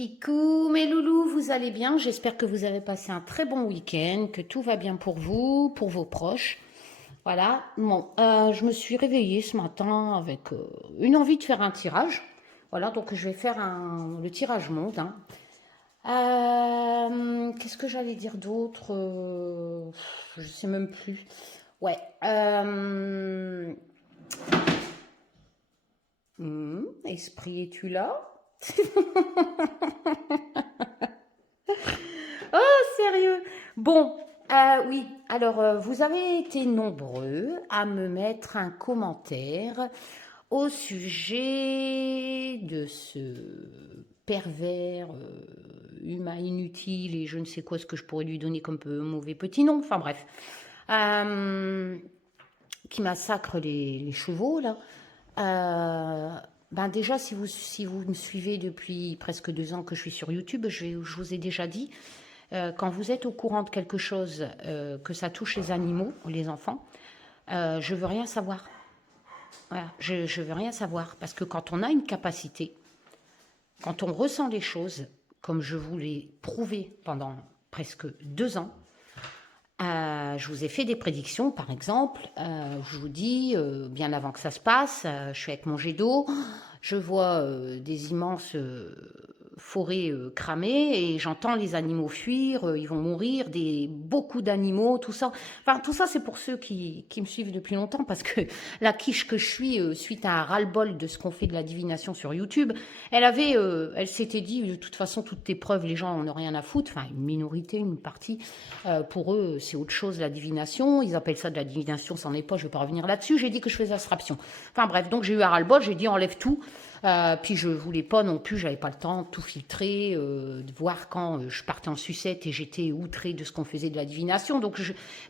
Kikou, mes loulous, vous allez bien? J'espère que vous avez passé un très bon week-end, que tout va bien pour vous, pour vos proches. Voilà, bon, je me suis réveillée ce matin avec une envie de faire un tirage. Voilà, donc je vais faire le tirage monde, hein. Qu'est-ce que j'allais dire d'autre? Je sais même plus. Ouais. Esprit, es-tu là? Oh, sérieux? Bon, oui. Alors, vous avez été nombreux à me mettre un commentaire au sujet de ce pervers humain inutile et je ne sais quoi ce que je pourrais lui donner comme mauvais petit nom. Enfin bref, Euh, qui massacre les chevaux là. Ben déjà, si vous me suivez depuis presque 2 ans que je suis sur YouTube, je vous ai déjà dit, quand vous êtes au courant de quelque chose, que ça touche les animaux ou les enfants, je veux rien savoir. Voilà, je veux rien savoir. Parce que quand on a une capacité, quand on ressent les choses, comme je vous l'ai prouvé pendant presque 2 ans, je vous ai fait des prédictions, par exemple. Je vous dis, bien avant que ça se passe, je suis avec mon jet d'eau, je vois des immenses forêts cramées et j'entends les animaux fuir, ils vont mourir, beaucoup d'animaux, tout ça. Enfin, tout ça, c'est pour ceux qui me suivent depuis longtemps parce que la quiche que je suis, suite à un ras-le-bol de ce qu'on fait de la divination sur YouTube, elle s'était dit, de toute façon, toutes tes preuves, les gens n'en ont rien à foutre. Enfin, une minorité, une partie. Pour eux, c'est autre chose, la divination. Ils appellent ça de la divination, c'en est pas, je ne vais pas revenir là-dessus. J'ai dit que je faisais abstraction. Enfin bref, donc j'ai eu un ras-le-bol, j'ai dit enlève tout. Puis je voulais pas non plus, j'avais pas le temps de tout filtrer, de voir quand je partais en sucette et j'étais outrée de ce qu'on faisait de la divination. Donc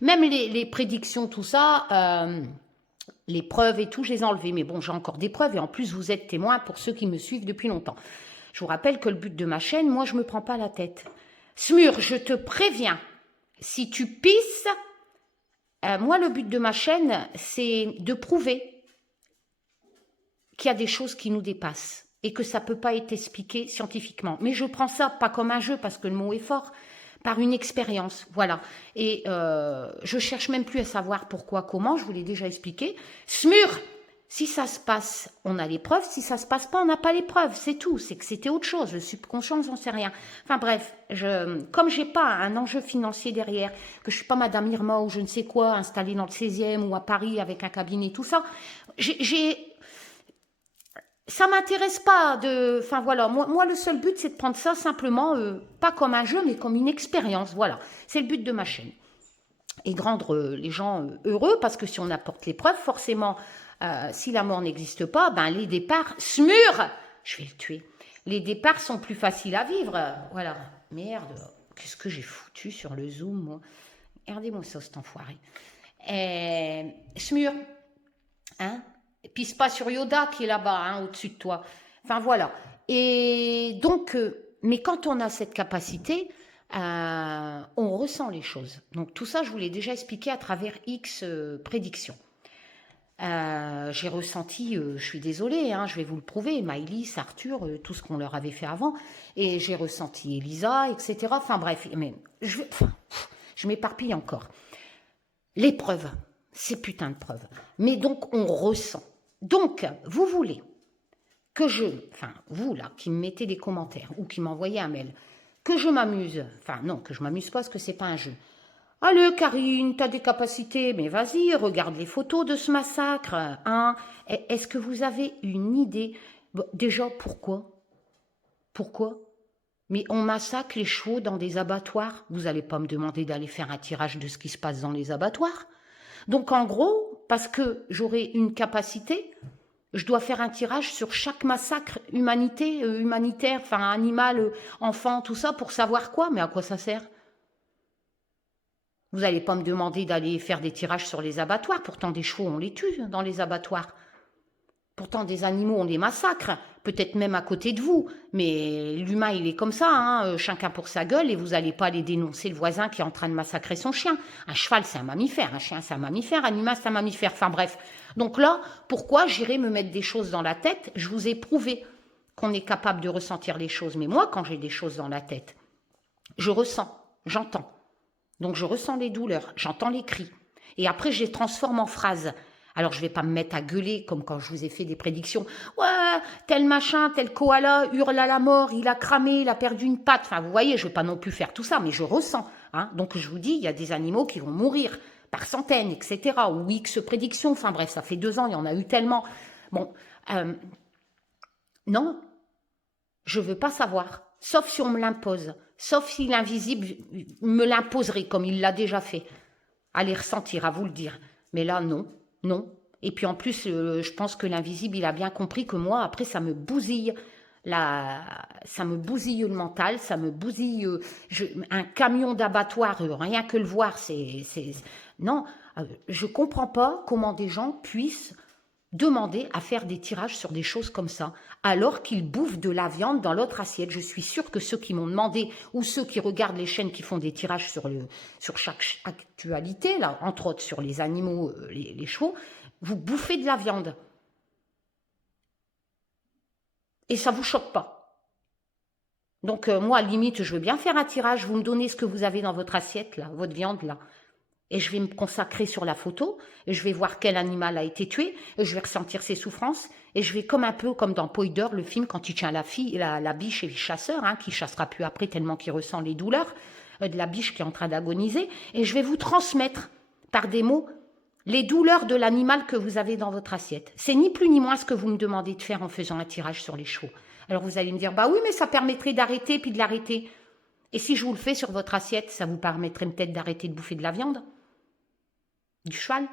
même les prédictions, tout ça, les preuves et tout, je les ai enlevées. Mais bon, j'ai encore des preuves et en plus vous êtes témoins pour ceux qui me suivent depuis longtemps. Je vous rappelle que le but de ma chaîne, moi je me prends pas la tête. Smur, je te préviens, si tu pisses, moi le but de ma chaîne, c'est de prouver qu'il y a des choses qui nous dépassent et que ça ne peut pas être expliqué scientifiquement. Mais je prends ça pas comme un jeu, parce que le mot est fort, par une expérience, voilà. Et je cherche même plus à savoir pourquoi, comment, je vous l'ai déjà expliqué. Smur, si ça se passe, on a les preuves, si ça se passe pas, on n'a pas les preuves, c'est tout, c'est que c'était autre chose, le subconscient, j'en sais rien. Enfin bref, comme j'ai pas un enjeu financier derrière, que je suis pas Madame Irma ou je ne sais quoi, installée dans le 16e ou à Paris avec un cabinet, tout ça, ça m'intéresse pas de. Enfin voilà, moi le seul but c'est de prendre ça simplement, pas comme un jeu, mais comme une expérience. Voilà, c'est le but de ma chaîne. Et de rendre les gens heureux, parce que si on apporte les preuves, forcément, si la mort n'existe pas, ben les départs, smur, je vais le tuer. Les départs sont plus faciles à vivre. Voilà, merde, qu'est-ce que j'ai foutu sur le Zoom, moi. Regardez-moi ça, cet enfoiré. Smur, hein? Pisse pas sur Yoda qui est là-bas, hein, au-dessus de toi. Enfin voilà. Et donc, mais quand on a cette capacité, on ressent les choses. Donc tout ça, je vous l'ai déjà expliqué à travers X prédictions. J'ai ressenti, je suis désolée, hein, je vais vous le prouver, Maëlys, Arthur, tout ce qu'on leur avait fait avant, et j'ai ressenti Elisa, etc. Enfin bref, mais je m'éparpille encore. Les preuves, ces putains de preuves. Mais donc on ressent. Donc, vous voulez que enfin vous là, qui me mettez des commentaires ou qui m'envoyez un mail, que je m'amuse, enfin non, que je m'amuse pas parce que c'est pas un jeu. Allez Karine, t'as des capacités, mais vas-y, regarde les photos de ce massacre, hein. Est-ce que vous avez une idée? Bon, déjà, pourquoi? Pourquoi? Mais on massacre les chevaux dans des abattoirs. Vous n'allez pas me demander d'aller faire un tirage de ce qui se passe dans les abattoirs. Donc en gros, parce que j'aurai une capacité, je dois faire un tirage sur chaque massacre humanitaire, enfin animal, enfant, tout ça, pour savoir quoi. Mais à quoi ça sert? Vous n'allez pas me demander d'aller faire des tirages sur les abattoirs. Pourtant, des chevaux, on les tue dans les abattoirs. Pourtant, des animaux, on les massacre, peut-être même à côté de vous. Mais l'humain, il est comme ça, hein, chacun pour sa gueule, et vous n'allez pas aller dénoncer le voisin qui est en train de massacrer son chien. Un cheval, c'est un mammifère, un chien, c'est un mammifère, un humain, c'est un mammifère. Enfin bref. Donc là, pourquoi j'irai me mettre des choses dans la tête? Je vous ai prouvé qu'on est capable de ressentir les choses. Mais moi, quand j'ai des choses dans la tête, je ressens, j'entends. Donc je ressens les douleurs, j'entends les cris. Et après, je les transforme en phrases. Alors, je ne vais pas me mettre à gueuler comme quand je vous ai fait des prédictions. Ouais, tel machin, tel koala hurle à la mort, il a cramé, il a perdu une patte. Enfin, vous voyez, je ne vais pas non plus faire tout ça, mais je ressens. Hein. Donc, je vous dis, il y a des animaux qui vont mourir par centaines, etc. Ou X prédictions. Enfin, bref, ça fait 2 ans, il y en a eu tellement. Bon, non, je ne veux pas savoir. Sauf si on me l'impose. Sauf si l'invisible me l'imposerait, comme il l'a déjà fait. À les ressentir, à vous le dire. Mais là, non. Non. Et puis en plus, je pense que l'invisible, il a bien compris que moi, après, ça me bousille. Ça me bousille le mental, ça me bousille un camion d'abattoir, rien que le voir, non, je comprends pas comment des gens puissent demander à faire des tirages sur des choses comme ça, alors qu'ils bouffent de la viande dans l'autre assiette. Je suis sûre que ceux qui m'ont demandé, ou ceux qui regardent les chaînes qui font des tirages sur chaque actualité, là, entre autres sur les animaux, les chevaux, vous bouffez de la viande. Et ça ne vous choque pas. Donc moi, à la limite, je veux bien faire un tirage, vous me donnez ce que vous avez dans votre assiette, là, votre viande, là. Et je vais me consacrer sur la photo, et je vais voir quel animal a été tué, et je vais ressentir ses souffrances, et je vais un peu comme dans Poider, le film, quand il tient la biche et le chasseur, hein, qui chassera plus après tellement qu'il ressent les douleurs de la biche qui est en train d'agoniser, et je vais vous transmettre par des mots les douleurs de l'animal que vous avez dans votre assiette. C'est ni plus ni moins ce que vous me demandez de faire en faisant un tirage sur les chevaux. Alors vous allez me dire, bah oui, mais ça permettrait d'arrêter, puis de l'arrêter. Et si je vous le fais sur votre assiette, ça vous permettrait peut-être d'arrêter de bouffer de la viande? Du cheval,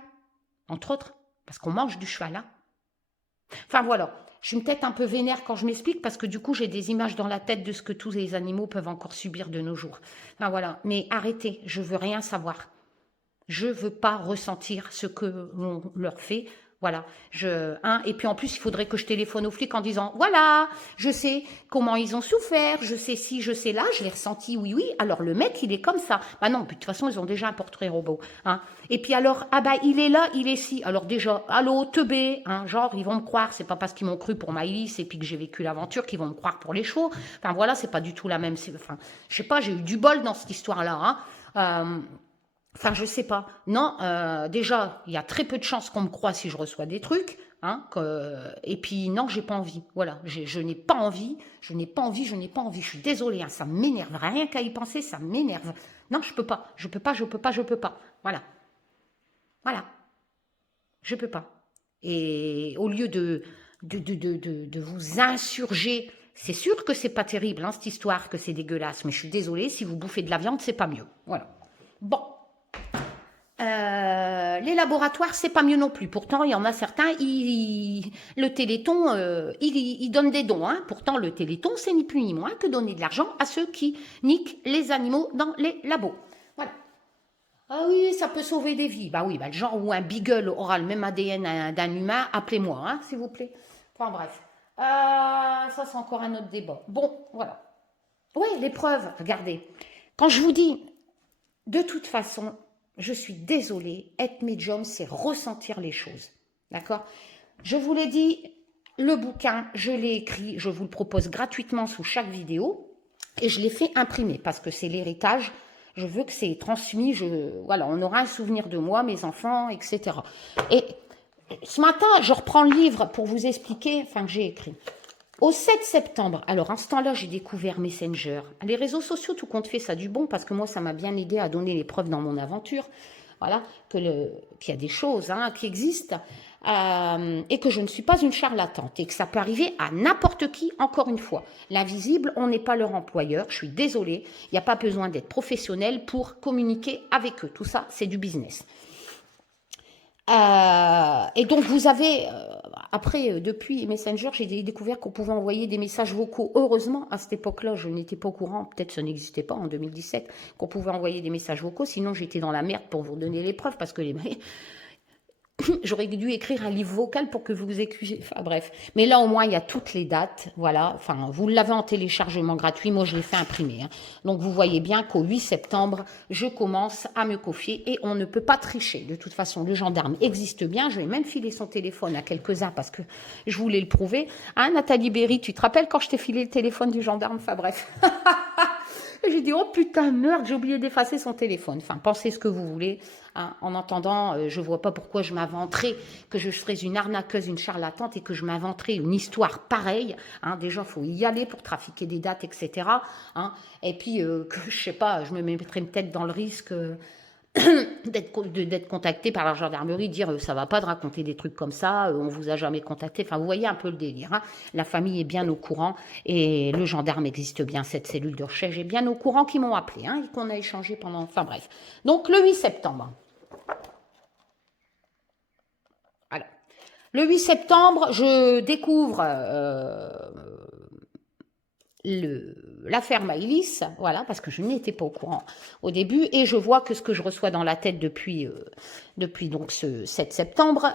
entre autres, parce qu'on mange du cheval, hein. Enfin voilà, je suis peut-être un peu vénère quand je m'explique, parce que du coup j'ai des images dans la tête de ce que tous les animaux peuvent encore subir de nos jours. Enfin voilà, mais arrêtez, je veux rien savoir. Je veux pas ressentir ce que l'on leur fait. Voilà, et puis en plus, il faudrait que je téléphone aux flics en disant, voilà, je sais comment ils ont souffert, je sais ci, je sais là, je l'ai ressenti, oui, alors le mec, il est comme ça. Bah non, puis de toute façon, ils ont déjà un portrait robot. Hein. Et puis alors, ah bah, il est là, il est ci. Alors déjà, allô, teubé, hein, genre, ils vont me croire, c'est pas parce qu'ils m'ont cru pour Maïlis et puis que j'ai vécu l'aventure qu'ils vont me croire pour les chevaux. Enfin voilà, c'est pas du tout la même, enfin, je sais pas, j'ai eu du bol dans cette histoire-là, hein. Enfin, je sais pas. Non, déjà, il y a très peu de chances qu'on me croie si je reçois des trucs. Hein, et puis, non, j'ai pas envie. Voilà, je n'ai pas envie. Je n'ai pas envie. Je suis désolée, hein, ça m'énerve. Rien qu'à y penser, ça m'énerve. Non, je peux pas. Je peux pas. Voilà. Voilà. Je peux pas. Et au lieu de vous insurger, c'est sûr que c'est pas terrible, hein, cette histoire, que c'est dégueulasse. Mais je suis désolée, si vous bouffez de la viande, c'est pas mieux. Voilà. Bon. Les laboratoires, c'est pas mieux non plus. Pourtant, il y en a certains, le Téléthon, il donne des dons. Hein. Pourtant, le Téléthon, c'est ni plus ni moins que donner de l'argent à ceux qui niquent les animaux dans les labos. Voilà. Ah oui, ça peut sauver des vies. Bah oui, bah, le genre où un beagle aura le même ADN d'un humain, appelez-moi, hein, s'il vous plaît. Enfin bref. Ça, c'est encore un autre débat. Bon, voilà. Oui, les preuves, regardez. Quand je vous dis, de toute façon, je suis désolée, être médium, c'est ressentir les choses. D'accord? Je vous l'ai dit, le bouquin, je l'ai écrit, je vous le propose gratuitement sous chaque vidéo et je l'ai fait imprimer parce que c'est l'héritage. Je veux que c'est transmis, voilà, on aura un souvenir de moi, mes enfants, etc. Et ce matin, je reprends le livre pour vous expliquer, enfin que j'ai écrit. Au 7 septembre, alors en ce temps-là, j'ai découvert Messenger. Les réseaux sociaux, tout compte fait, ça a du bon, parce que moi, ça m'a bien aidé à donner les preuves dans mon aventure. Voilà, qu'il y a des choses hein, qui existent, et que je ne suis pas une charlatante, et que ça peut arriver à n'importe qui, encore une fois. L'invisible, on n'est pas leur employeur, je suis désolée, il n'y a pas besoin d'être professionnel pour communiquer avec eux. Tout ça, c'est du business. Et donc vous avez, après, depuis Messenger, j'ai découvert qu'on pouvait envoyer des messages vocaux. Heureusement, à cette époque-là, je n'étais pas au courant, peut-être ça n'existait pas en 2017, qu'on pouvait envoyer des messages vocaux, sinon j'étais dans la merde pour vous donner les preuves, parce que J'aurais dû écrire un livre vocal pour que vous écriviez. Enfin bref. Mais là au moins il y a toutes les dates. Voilà. Enfin, vous l'avez en téléchargement gratuit. Moi je l'ai fait imprimer. Hein. Donc vous voyez bien qu'au 8 septembre, je commence à me confier et on ne peut pas tricher. De toute façon, le gendarme existe bien. Je vais même filer son téléphone à quelques-uns parce que je voulais le prouver. Hein, Nathalie Berry, tu te rappelles quand je t'ai filé le téléphone du gendarme? Enfin bref. Et j'ai dit, oh putain, merde, j'ai oublié d'effacer son téléphone. Enfin, pensez ce que vous voulez. Hein. En attendant, je ne vois pas pourquoi je m'inventerais que je serais une arnaqueuse, une charlatante et que je m'inventerais une histoire pareille. Hein. Déjà, il faut y aller pour trafiquer des dates, etc. Hein. Et puis, que je sais pas, je me mettrais peut-être dans le risque d'être contacté par la gendarmerie, dire ça va pas de raconter des trucs comme ça, on vous a jamais contacté. Enfin, vous voyez un peu le délire. Hein. La famille est bien au courant et le gendarme existe bien, cette cellule de recherche est bien au courant qu'ils m'ont appelé hein, et qu'on a échangé pendant. Enfin bref. Donc le 8 septembre. Voilà. Le 8 septembre, je découvre l'affaire Maïlis, voilà, parce que je n'étais pas au courant au début, et je vois que ce que je reçois dans la tête depuis donc ce 7 septembre,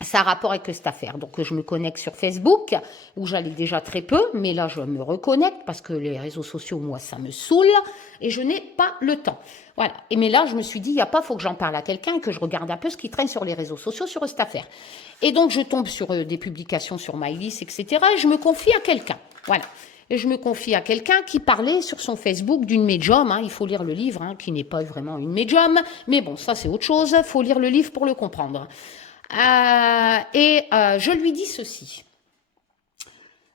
ça a rapport avec cette affaire. Donc je me connecte sur Facebook, où j'allais déjà très peu, mais là je me reconnecte, parce que les réseaux sociaux, moi, ça me saoule, et je n'ai pas le temps. Voilà. Et mais là, je me suis dit, il n'y a pas, faut que j'en parle à quelqu'un, que je regarde un peu ce qui traîne sur les réseaux sociaux sur cette affaire. Et donc, je tombe sur des publications sur MyList, etc. Et je me confie à quelqu'un. Voilà. Et je me confie à quelqu'un qui parlait sur son Facebook d'une médium. Hein, il faut lire le livre, hein, qui n'est pas vraiment une médium. Mais bon, ça, c'est autre chose. Il faut lire le livre pour le comprendre. Je lui dis ceci.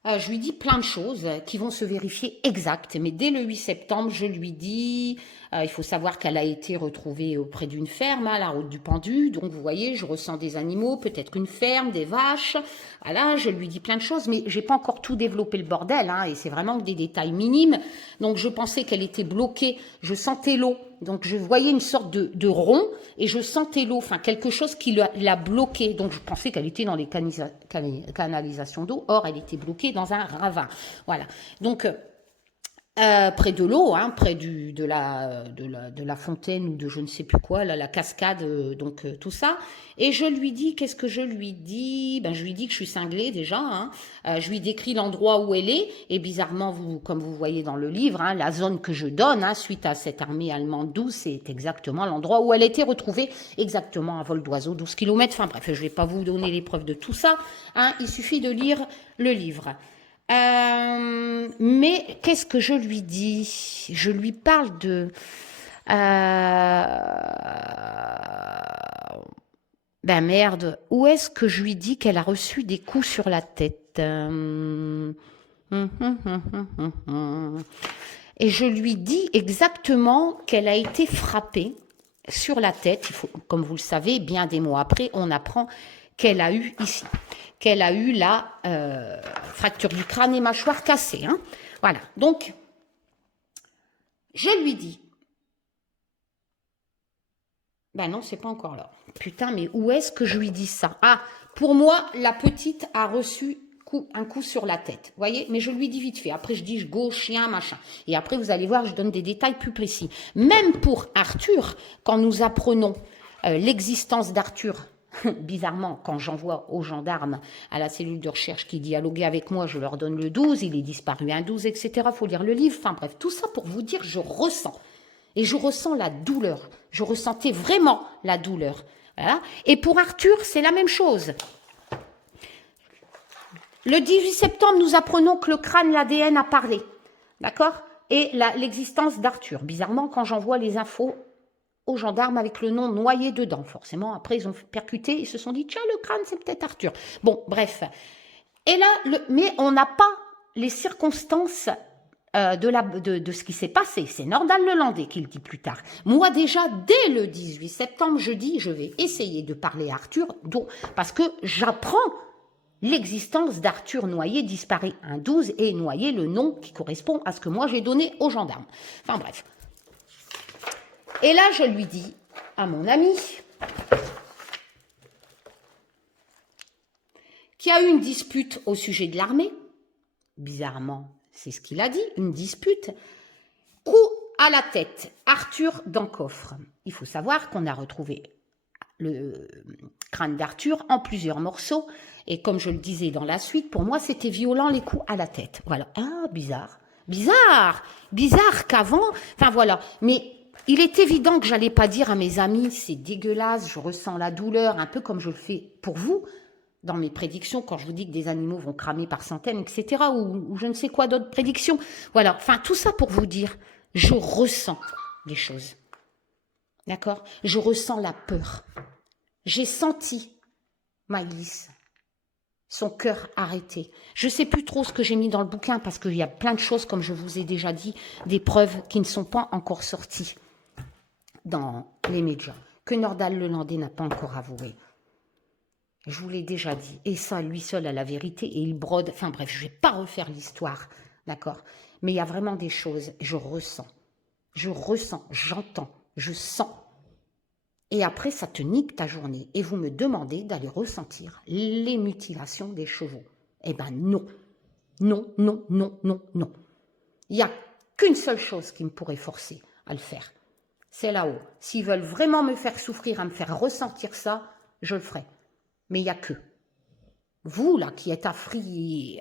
Je lui dis plein de choses qui vont se vérifier exactes. Mais dès le 8 septembre, je lui dis, il faut savoir qu'elle a été retrouvée auprès d'une ferme, à la route du Pendu. Donc, vous voyez, je ressens des animaux, peut-être une ferme, des vaches. Voilà, je lui dis plein de choses, mais j'ai pas encore tout développé le bordel. Hein, et c'est vraiment des détails minimes. Donc, je pensais qu'elle était bloquée. Je sentais l'eau. Donc, je voyais une sorte de rond et je sentais l'eau, enfin quelque chose qui l'a bloquée. Donc, je pensais qu'elle était dans les canalisations d'eau. Or, elle était bloquée dans un ravin. Voilà. Donc, près de l'eau, hein, près de la fontaine ou de je ne sais plus quoi, là, la cascade, tout ça. Et je lui dis, qu'est-ce que je lui dis? Ben, je lui dis que je suis cinglée déjà. Hein. Je lui décris l'endroit où elle est. Et bizarrement, comme vous voyez dans le livre, hein, la zone que je donne suite à cette armée allemande 12, c'est exactement l'endroit où elle a été retrouvée, exactement à vol d'oiseau, 12 km. Enfin bref, je ne vais pas vous donner les preuves de tout ça. Hein, il suffit de lire le livre. Mais qu'est-ce que je lui dis? Je lui parle de... Ben merde, où est-ce que je lui dis qu'elle a reçu des coups sur la tête? Et je lui dis exactement qu'elle a été frappée sur la tête. Il faut, comme vous le savez, bien des mois après, on apprend qu'elle a eu ici, qu'elle a eu la fracture du crâne et mâchoire cassée. Hein. Voilà, donc je lui dis, ben non, c'est pas encore là. Putain, mais où est-ce que je lui dis ça? Ah, pour moi, la petite a reçu un coup sur la tête. Vous voyez? Mais je lui dis vite fait. Après, je dis go, chien, machin. Et après, vous allez voir, je donne des détails plus précis. Même pour Arthur, quand nous apprenons l'existence d'Arthur, bizarrement, quand j'envoie aux gendarmes à la cellule de recherche qui dialoguait avec moi, je leur donne le 12, il est disparu un 12, etc. Il faut lire le livre. Enfin bref, tout ça pour vous dire, je ressens. Et je ressens la douleur. Je ressentais vraiment la douleur. Voilà. Et pour Arthur, c'est la même chose. Le 18 septembre, nous apprenons que le crâne, l'ADN a parlé. D'accord? Et l'existence d'Arthur. Bizarrement, quand j'envoie les infos aux gendarmes avec le nom noyé dedans, forcément, après, ils ont percuté, ils se sont dit, tiens, le crâne, c'est peut-être Arthur. Bon, bref. Et là, mais on n'a pas les circonstances de ce qui s'est passé. C'est Nordal Lelandais qui le dit plus tard. Moi, déjà, dès le 18 septembre, je dis, je vais essayer de parler à Arthur, parce que j'apprends l'existence d'Arthur Noyer, disparu un 12, et Noyer, le nom qui correspond à ce que moi j'ai donné aux gendarmes. Enfin bref. Et là, je lui dis à mon ami qui a eu une dispute au sujet de l'armée, bizarrement, c'est ce qu'il a dit, une dispute, coup à la tête, Arthur dans le coffre. Il faut savoir qu'on a retrouvé le crâne d'Arthur en plusieurs morceaux. Et comme je le disais dans la suite, pour moi, c'était violent les coups à la tête. Voilà. Ah, bizarre. Bizarre. Bizarre qu'avant... Enfin, voilà. Mais il est évident que j'allais pas dire à mes amis, c'est dégueulasse, je ressens la douleur, un peu comme je le fais pour vous, dans mes prédictions, quand je vous dis que des animaux vont cramer par centaines, etc. Ou je ne sais quoi d'autres prédictions. Voilà. Enfin, tout ça pour vous dire, je ressens les choses. D'accord? Je ressens la peur. J'ai senti Maïlis, son cœur arrêté. Je ne sais plus trop ce que j'ai mis dans le bouquin parce qu'il y a plein de choses, comme je vous ai déjà dit, des preuves qui ne sont pas encore sorties dans les médias, que Nordal Lelandais n'a pas encore avoué. Je vous l'ai déjà dit. Et ça, lui seul a la vérité et il brode. Enfin bref, je ne vais pas refaire l'histoire, d'accord? Mais il y a vraiment des choses, je ressens, j'entends, je sens. Et après, ça te nique ta journée. Et vous me demandez d'aller ressentir les mutilations des chevaux. Eh ben non. Non, non, non, non, non. Il n'y a qu'une seule chose qui me pourrait forcer à le faire. C'est là-haut. S'ils veulent vraiment me faire souffrir, à me faire ressentir ça, je le ferai. Mais il n'y a que. Vous, là, qui êtes affris,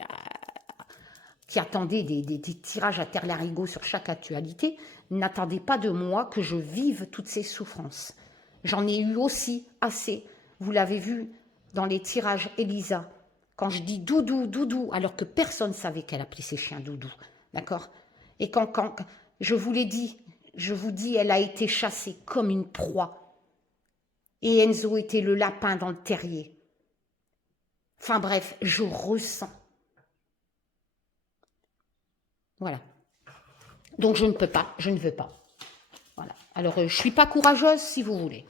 qui attendez des tirages à terre larigot sur chaque actualité, n'attendez pas de moi que je vive toutes ces souffrances. J'en ai eu aussi assez. Vous l'avez vu dans les tirages Elisa. Quand je dis doudou, doudou, alors que personne ne savait qu'elle appelait ses chiens doudou. D'accord? Et quand je vous l'ai dit, je vous dis, elle a été chassée comme une proie. Et Enzo était le lapin dans le terrier. Enfin bref, je ressens. Voilà. Donc je ne peux pas, je ne veux pas. Voilà. Alors, je ne suis pas courageuse si vous voulez.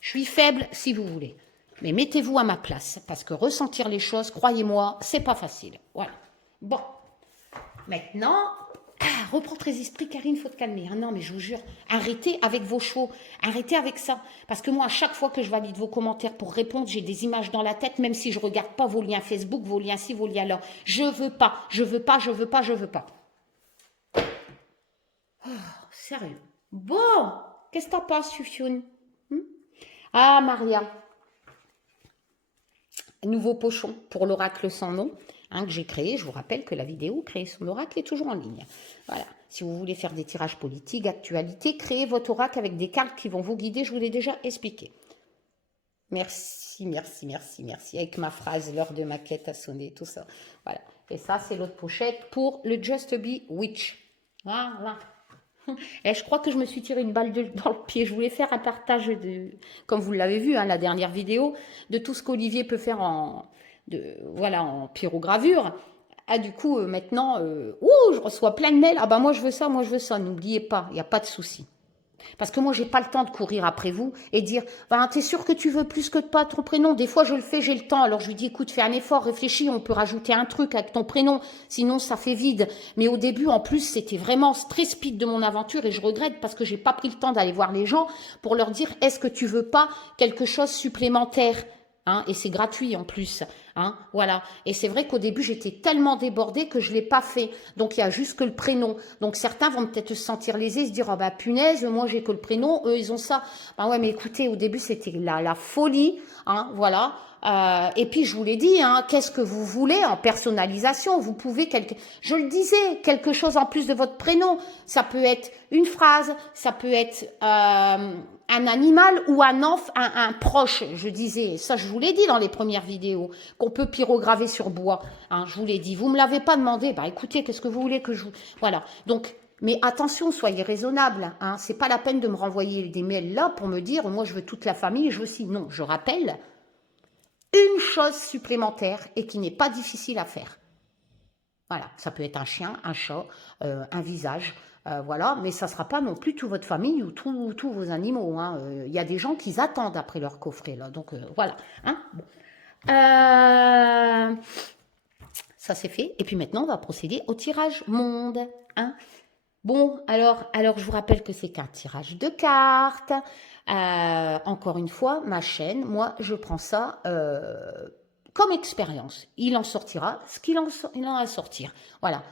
Je suis faible si vous voulez. Mais mettez-vous à ma place, parce que ressentir les choses, croyez-moi, c'est pas facile. Voilà. Bon. Maintenant, reprends tes esprits, Karine, faut te calmer. Ah non, mais je vous jure, arrêtez avec vos chevaux. Arrêtez avec ça. Parce que moi, à chaque fois que je valide vos commentaires pour répondre, j'ai des images dans la tête, même si je ne regarde pas vos liens Facebook, vos liens ci, vos liens là. Je veux pas, je veux pas, je veux pas, je veux pas. Oh, sérieux. Bon. Qu'est-ce que t'en penses, Sufioun? Ah, Maria. Nouveau pochon pour l'oracle sans nom que j'ai créé. Je vous rappelle que la vidéo créée son oracle est toujours en ligne. Voilà. Si vous voulez faire des tirages politiques, actualités, créez votre oracle avec des cartes qui vont vous guider. Je vous l'ai déjà expliqué. Merci, merci, merci, merci. Avec ma phrase, l'heure de ma quête a sonné, tout ça. Voilà. Et ça, c'est l'autre pochette pour le Just Be Witch. Voilà. Et je crois que je me suis tiré une balle dans le pied. Je voulais faire un partage, comme vous l'avez vu, la dernière vidéo, de tout ce qu'Olivier peut faire en pyrogravure. Ah, du coup, maintenant, je reçois plein de mails. Ah, bah, moi, je veux ça, moi, je veux ça. N'oubliez pas, il n'y a pas de souci. Parce que moi, j'ai pas le temps de courir après vous et dire, t'es sûr que tu veux plus que pas ton prénom? Des fois, je le fais, j'ai le temps. Alors, je lui dis, écoute, fais un effort, réfléchis, on peut rajouter un truc avec ton prénom. Sinon, ça fait vide. Mais au début, en plus, c'était vraiment très speed de mon aventure et je regrette parce que j'ai pas pris le temps d'aller voir les gens pour leur dire, est-ce que tu veux pas quelque chose supplémentaire? Et c'est gratuit en plus. Voilà. Et c'est vrai qu'au début, j'étais tellement débordée que je ne l'ai pas fait. Donc, il y a juste que le prénom. Donc, certains vont peut-être se sentir lésés, se dire, oh, bah, punaise, moi, j'ai que le prénom, eux, ils ont ça. Ben ouais, mais écoutez, au début, c'était la folie. Voilà. Et puis, je vous l'ai dit, qu'est-ce que vous voulez en personnalisation? Vous pouvez, je le disais, quelque chose en plus de votre prénom. Ça peut être une phrase, ça peut être un animal ou un proche, je disais. Ça, je vous l'ai dit dans les premières vidéos, qu'on peut pyrograver sur bois. Je vous l'ai dit. Vous ne me l'avez pas demandé. Bah, écoutez, qu'est-ce que vous voulez que je vous... Voilà. Donc, mais attention, soyez raisonnable. C'est pas la peine de me renvoyer des mails là pour me dire, moi, je veux toute la famille, je veux aussi. Non, je rappelle une chose supplémentaire et qui n'est pas difficile à faire. Voilà, ça peut être un chien, un chat, un visage, voilà, mais ça ne sera pas non plus toute votre famille ou tous vos animaux. Il y a des gens qui attendent après leur coffret, là, donc voilà. Ça c'est fait, et puis maintenant on va procéder au tirage monde. Bon, alors je vous rappelle que c'est qu'un tirage de cartes. Encore une fois, ma chaîne, moi je prends ça comme expérience. Il en sortira ce qu'il en a à sortir. Voilà,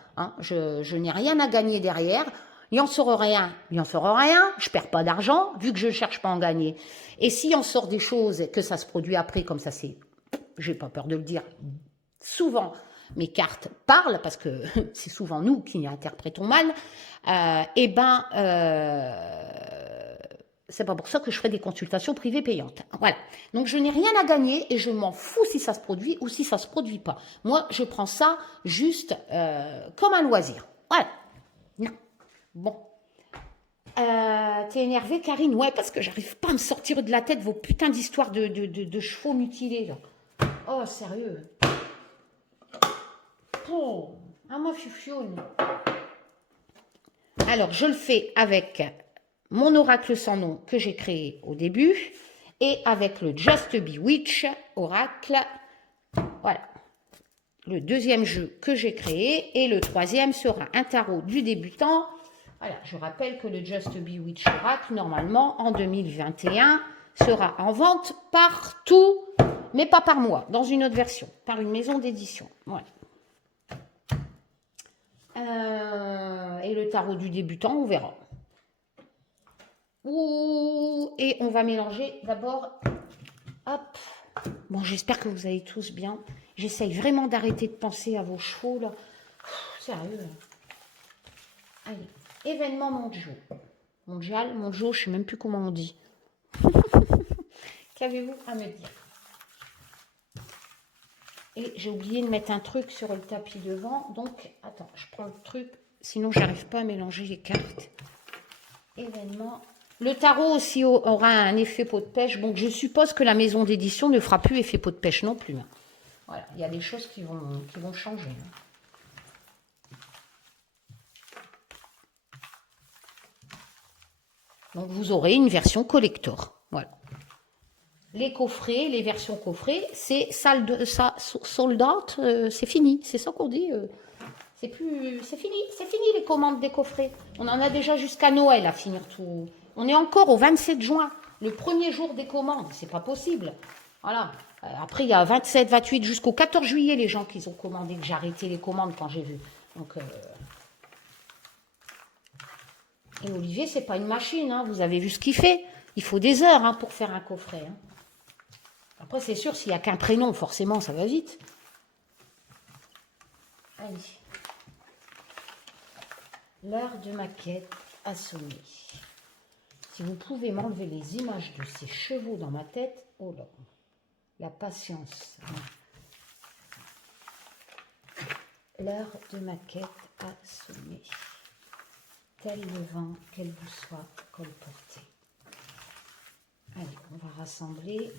je n'ai rien à gagner derrière. Il en sort rien, il en sort rien, je perds pas d'argent, vu que je ne cherche pas à en gagner. Et si on sort des choses et que ça se produit après, comme ça c'est, j'ai pas peur de le dire, souvent mes cartes parlent, parce que c'est souvent nous qui interprétons mal, c'est pas pour ça que je ferai des consultations privées payantes. Voilà. Donc je n'ai rien à gagner et je m'en fous si ça se produit ou si ça se produit pas. Moi, je prends ça juste comme un loisir. Voilà. Non. Bon. T'es énervée, Karine? Ouais, parce que j'arrive pas à me sortir de la tête vos putains d'histoires de chevaux mutilés, là. Oh, sérieux. Oh, ah, moi, je suis fioune. Alors, je le fais avec mon oracle sans nom que j'ai créé au début et avec le Just Bewitch oracle. Voilà. Le deuxième jeu que j'ai créé et le troisième sera un tarot du débutant. Voilà, je rappelle que le Just Bewitch oracle, normalement, en 2021, sera en vente partout, mais pas par moi, dans une autre version, par une maison d'édition. Voilà. Et le tarot du débutant, on verra. Et on va mélanger d'abord. Hop. Bon, j'espère que vous allez tous bien. J'essaye vraiment d'arrêter de penser à vos chevaux, là. Sérieux. Allez. Événement mondial. Mondial, je ne sais même plus comment on dit. Qu'avez-vous à me dire? Et j'ai oublié de mettre un truc sur le tapis devant. Donc, attends, je prends le truc. Sinon, j'arrive pas à mélanger les cartes. Événement. Le tarot aussi aura un effet pot de pêche. Donc, je suppose que la maison d'édition ne fera plus effet pot de pêche non plus. Voilà, il y a des choses qui vont changer. Donc, vous aurez une version collector. Voilà. Les coffrets, les versions coffrets, c'est sold out, c'est fini. C'est ça qu'on dit. C'est fini les commandes des coffrets. On en a déjà jusqu'à Noël à finir tout. On est encore au 27 juin, le premier jour des commandes. C'est pas possible. Voilà. Après, il y a 27, 28 jusqu'au 14 juillet les gens qui ont commandé, que j'ai arrêté les commandes quand j'ai vu. Donc, et Olivier, c'est pas une machine. Hein. Vous avez vu ce qu'il fait. Il faut des heures hein, pour faire un coffret. Hein. Après, c'est sûr, s'il n'y a qu'un prénom, forcément, ça va vite. Allez. L'heure de ma quête a sonné. Si vous pouvez m'enlever les images de ces chevaux dans ma tête, oh là, la patience. L'heure de ma quête a sonné. Tel le vent, qu'elle vous soit colportée. Allez, on va rassembler.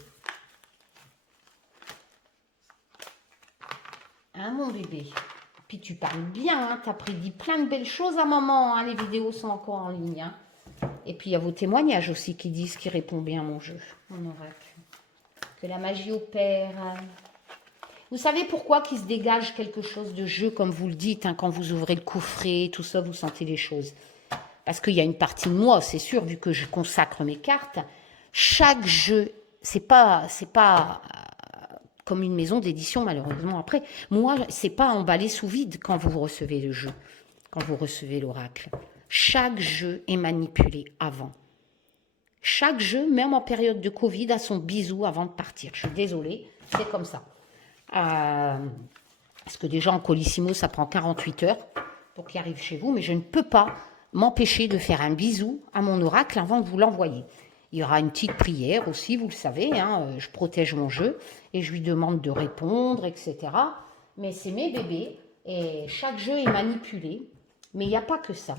Hein, mon bébé? Puis tu parles bien, hein, tu as prédit plein de belles choses à maman, hein, les vidéos sont encore en ligne. Hein. Et puis il y a vos témoignages aussi qui disent qu'il répond bien à mon jeu, mon oracle. Que la magie opère. Vous savez pourquoi qu'il se dégage quelque chose de jeu, comme vous le dites, hein, quand vous ouvrez le coffret, tout ça, vous sentez les choses. Parce qu'il y a une partie de moi, c'est sûr, vu que je consacre mes cartes, chaque jeu, c'est pas comme une maison d'édition, malheureusement. Après, moi, c'est pas emballé sous vide quand vous recevez le jeu, quand vous recevez l'oracle. Chaque jeu est manipulé avant. Chaque jeu, même en période de Covid, a son bisou avant de partir. Je suis désolée, c'est comme ça. Parce que déjà, en Colissimo, ça prend 48 heures pour qu'il arrive chez vous, mais je ne peux pas m'empêcher de faire un bisou à mon oracle avant de vous l'envoyer. Il y aura une petite prière aussi, vous le savez, hein, je protège mon jeu et je lui demande de répondre, etc. Mais c'est mes bébés et chaque jeu est manipulé. Mais il n'y a pas que ça.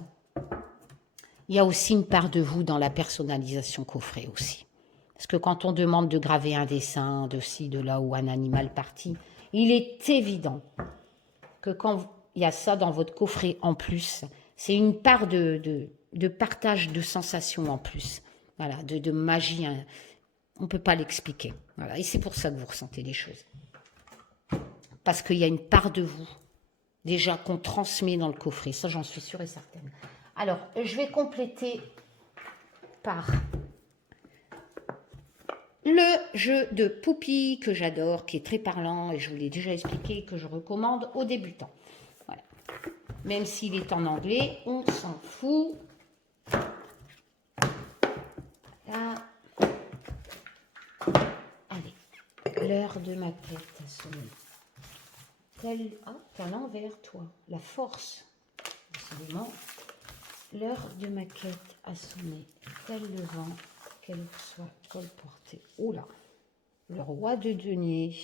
Il y a aussi une part de vous dans la personnalisation coffret aussi. Parce que quand on demande de graver un dessin de ci, de là ou un animal parti, il est évident que quand il y a ça dans votre coffret en plus, c'est une part de partage de sensations en plus. Voilà, de magie, hein. On ne peut pas l'expliquer. Voilà, et c'est pour ça que vous ressentez des choses. Parce qu'il y a une part de vous, déjà, qu'on transmet dans le coffret. Ça, j'en suis sûre et certaine. Alors, je vais compléter par le jeu de Poupie que j'adore, qui est très parlant, et je vous l'ai déjà expliqué, que je recommande aux débutants. Voilà. Même s'il est en anglais, on s'en fout. Là. Allez, l'heure de ma quête a sonné. Ah, t'es à l'envers, toi. La force. Décidément. L'heure de ma quête a sonné. Tel le vent, qu'elle soit colportée. Oh là, le roi de denier.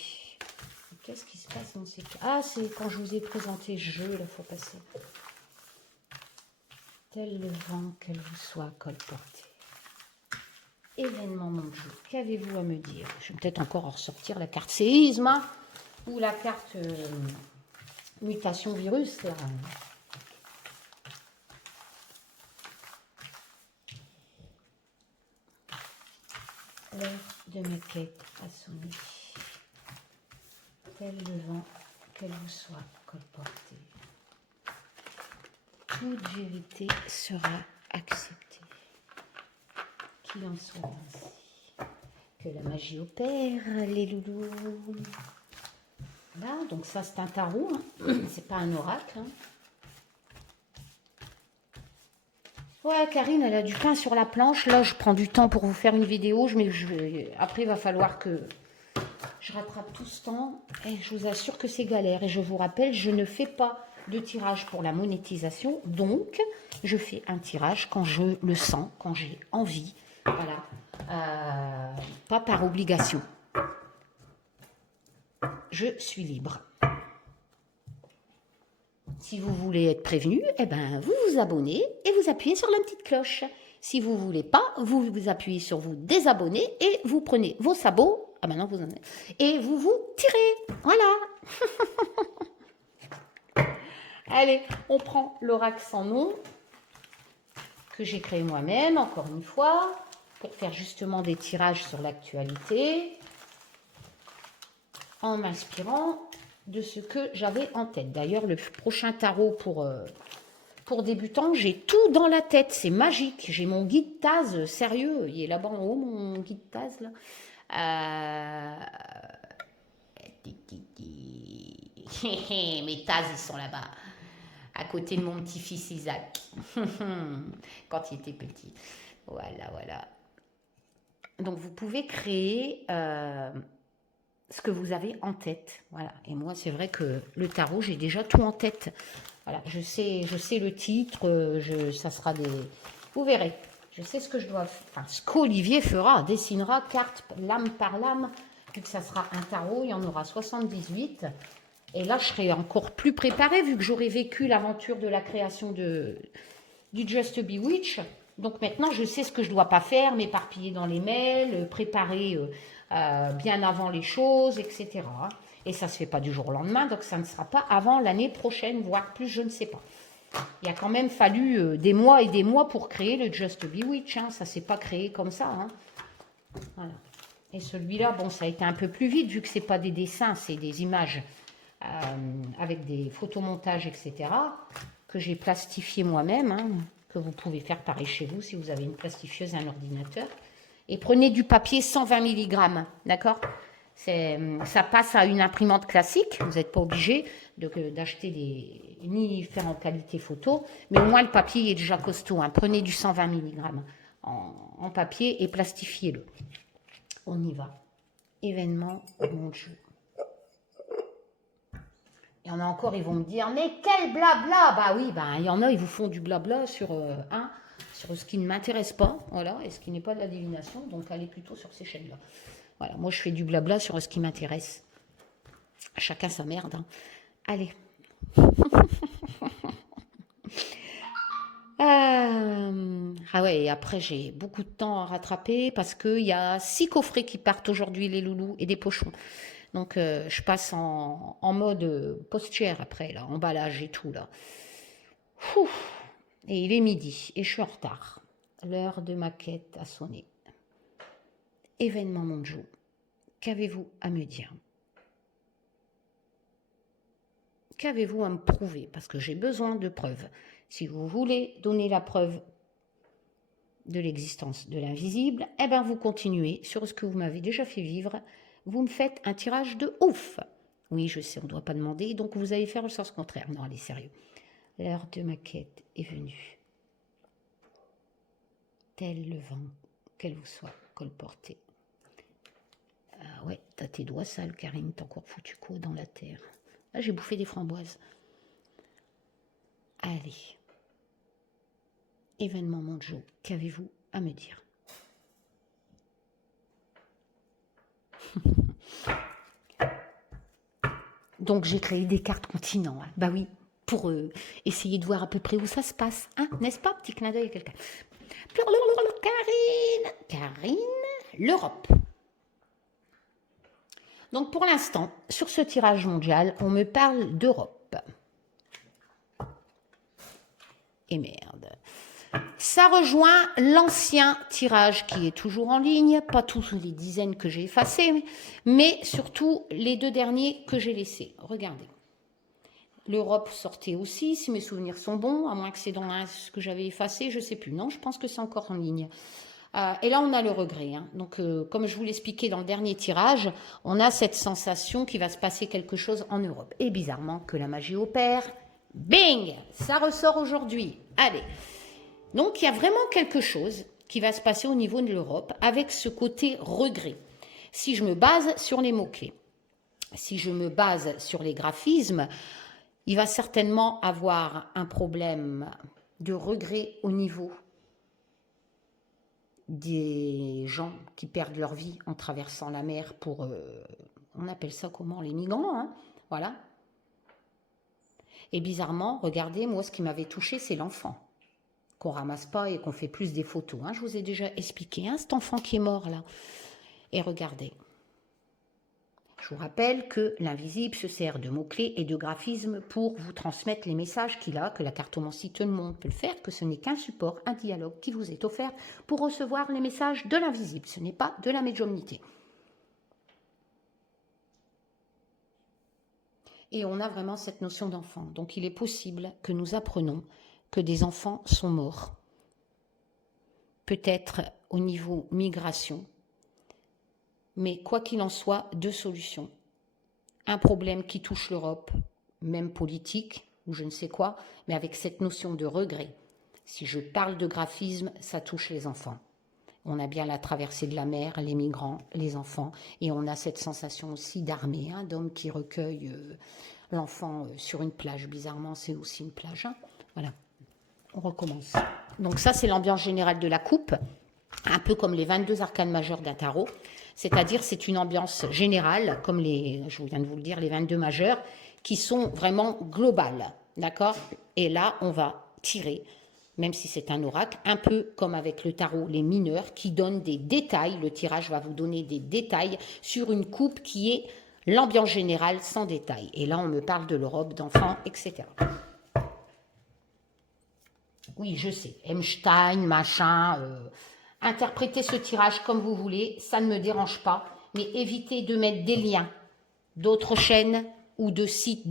Qu'est-ce qui se passe dans ces cas? Ah, c'est quand je vous ai présenté ce jeu la fois passée. Tel le vent, qu'elle vous soit colportée. Événement mon jeu. Qu'avez-vous à me dire? Je vais peut-être encore en ressortir la carte séisme hein, ou la carte mutation virus. Là. L'heure de ma quête a sonné. Tel le vent, qu'elle vous soit colportée. Toute vérité sera acceptée. Qu'il en soit ainsi. Que la magie opère, les loulous. Là, donc ça c'est un tarot, hein. C'est pas un oracle. Hein. Ouais, Karine, elle a du pain sur la planche. Là, je prends du temps pour vous faire une vidéo. Après, il va falloir que je rattrape tout ce temps. Et je vous assure que c'est galère. Et je vous rappelle, je ne fais pas de tirage pour la monétisation. Donc, je fais un tirage quand je le sens, quand j'ai envie. Voilà. Pas par obligation. Je suis libre. Si vous voulez être prévenu, eh ben, vous vous abonnez et vous appuyez sur la petite cloche. Si vous ne voulez pas, vous vous appuyez sur vous désabonner et vous prenez vos sabots. Ah maintenant vous en avez. Et vous vous tirez. Voilà. Allez, on prend l'oracle sans nom que j'ai créé moi-même, encore une fois, pour faire justement des tirages sur l'actualité en m'inspirant de ce que j'avais en tête. D'ailleurs, le prochain tarot pour débutants, j'ai tout dans la tête. C'est magique. J'ai mon guide Taz, sérieux. Il est là-bas en haut, mon guide Taz. Là. Mes Taz, ils sont là-bas. À côté de mon petit-fils Isaac. Quand il était petit. Voilà, voilà. Donc, vous pouvez créer... ce que vous avez en tête. Voilà. Et moi, c'est vrai que le tarot, j'ai déjà tout en tête. Voilà. Je sais le titre. Ça sera des... Vous verrez. Je sais ce que je dois... Enfin, ce qu'Olivier fera. Dessinera carte lame par lame. Vu que ça sera un tarot, il y en aura 78. Et là, je serai encore plus préparée vu que j'aurai vécu l'aventure de la création du Just Bewitch. Donc maintenant, je sais ce que je ne dois pas faire, m'éparpiller dans les mails, préparer bien avant les choses, etc. Et ça ne se fait pas du jour au lendemain, donc ça ne sera pas avant l'année prochaine, voire plus, je ne sais pas. Il a quand même fallu des mois et des mois pour créer le Just Bewitch, hein. Ça ne s'est pas créé comme ça. Hein. Voilà. Et celui-là, bon, ça a été un peu plus vite, vu que ce n'est pas des dessins, c'est des images avec des photomontages, etc., que j'ai plastifié moi-même, hein, que vous pouvez faire pareil chez vous si vous avez une plastifieuse et un ordinateur. Et prenez du papier 120 mg, d'accord? Ça passe à une imprimante classique, vous n'êtes pas obligé d'acheter ni faire en qualité photo, mais au moins le papier est déjà costaud. Hein. Prenez du 120 mg en papier et plastifiez-le. On y va. Événement, mon jeu. Il y en a encore, ils vont me dire, mais quel blabla! Bah oui, bah, il y en a, ils vous font du blabla sur ce qui ne m'intéresse pas, voilà, et ce qui n'est pas de la divination, donc allez plutôt sur ces chaînes-là. Voilà, moi je fais du blabla sur ce qui m'intéresse. Chacun sa merde. Hein. Allez. Ah ouais, et après j'ai beaucoup de temps à rattraper parce qu'il y a 6 coffrets qui partent aujourd'hui, les loulous, et des pochons. Donc, je passe en mode postière après, là, emballage et tout, là. Ouf. Et il est midi, et je suis en retard. L'heure de ma quête a sonné. Événement mondial. Qu'avez-vous à me dire? Qu'avez-vous à me prouver? Parce que j'ai besoin de preuves. Si vous voulez donner la preuve de l'existence de l'invisible, eh bien, vous continuez sur ce que vous m'avez déjà fait vivre. Vous me faites un tirage de ouf. Oui, je sais, on ne doit pas demander, donc vous allez faire le sens contraire. Non, allez, sérieux. L'heure de ma quête est venue. Tel le vent, qu'elle vous soit colportée. Ah ouais, t'as tes doigts sales, Karine, t'as encore foutu quoi dans la terre. Là, j'ai bouffé des framboises. Allez. Événement Monjo, qu'avez-vous à me dire? Donc, j'ai créé des cartes continents. Hein. Bah oui, pour essayer de voir à peu près où ça se passe. Hein, n'est-ce pas? Petit clin d'œil à quelqu'un. Karine, l'Europe. Donc, pour l'instant, sur ce tirage mondial, on me parle d'Europe. Et merde. Ça rejoint l'ancien tirage qui est toujours en ligne, pas tous les dizaines que j'ai effacés, mais surtout les 2 derniers que j'ai laissés. Regardez. L'Europe sortait aussi, si mes souvenirs sont bons, à moins que c'est dans ce que j'avais effacé, je ne sais plus. Non, je pense que c'est encore en ligne. Et là, on a le regret. Hein. Donc, comme je vous l'expliquais dans le dernier tirage, on a cette sensation qu'il va se passer quelque chose en Europe. Et bizarrement, que la magie opère. Bing! Ça ressort aujourd'hui. Allez. Donc, il y a vraiment quelque chose qui va se passer au niveau de l'Europe avec ce côté regret. Si je me base sur les mots-clés, si je me base sur les graphismes, il va certainement avoir un problème de regret au niveau des gens qui perdent leur vie en traversant la mer pour, on appelle ça comment, les migrants, hein, voilà. Et bizarrement, regardez, moi, ce qui m'avait touché, c'est l'enfant. Qu'on ramasse pas et qu'on fait plus des photos. Hein. Je vous ai déjà expliqué, hein, cet enfant qui est mort là. Et regardez. Je vous rappelle que l'invisible se sert de mots-clés et de graphismes pour vous transmettre les messages qu'il a, que la cartomancie tout le monde peut le faire, que ce n'est qu'un support, un dialogue qui vous est offert pour recevoir les messages de l'invisible. Ce n'est pas de la médiumnité. Et on a vraiment cette notion d'enfant. Donc il est possible que nous apprenions que des enfants sont morts. Peut-être au niveau migration. Mais quoi qu'il en soit, 2 solutions. Un problème qui touche l'Europe, même politique, ou je ne sais quoi, mais avec cette notion de regret. Si je parle de graphisme, ça touche les enfants. On a bien la traversée de la mer, les migrants, les enfants, et on a cette sensation aussi d'armée, hein, d'hommes qui recueillent l'enfant sur une plage. Bizarrement, c'est aussi une plage. Hein. Voilà, on recommence. Donc ça, c'est l'ambiance générale de la coupe, un peu comme les 22 arcanes majeures d'un tarot. C'est-à-dire, c'est une ambiance générale, comme je viens de vous le dire, les 22 majeurs, qui sont vraiment globales, d'accord? Et là, on va tirer, même si c'est un oracle, un peu comme avec le tarot, les mineurs, qui donnent des détails. Le tirage va vous donner des détails sur une coupe qui est l'ambiance générale sans détail. Et là, on me parle de l'Europe, d'enfants, etc. Oui, je sais, Einstein, machin... Interprétez ce tirage comme vous voulez, ça ne me dérange pas, mais évitez de mettre des liens d'autres chaînes ou de sites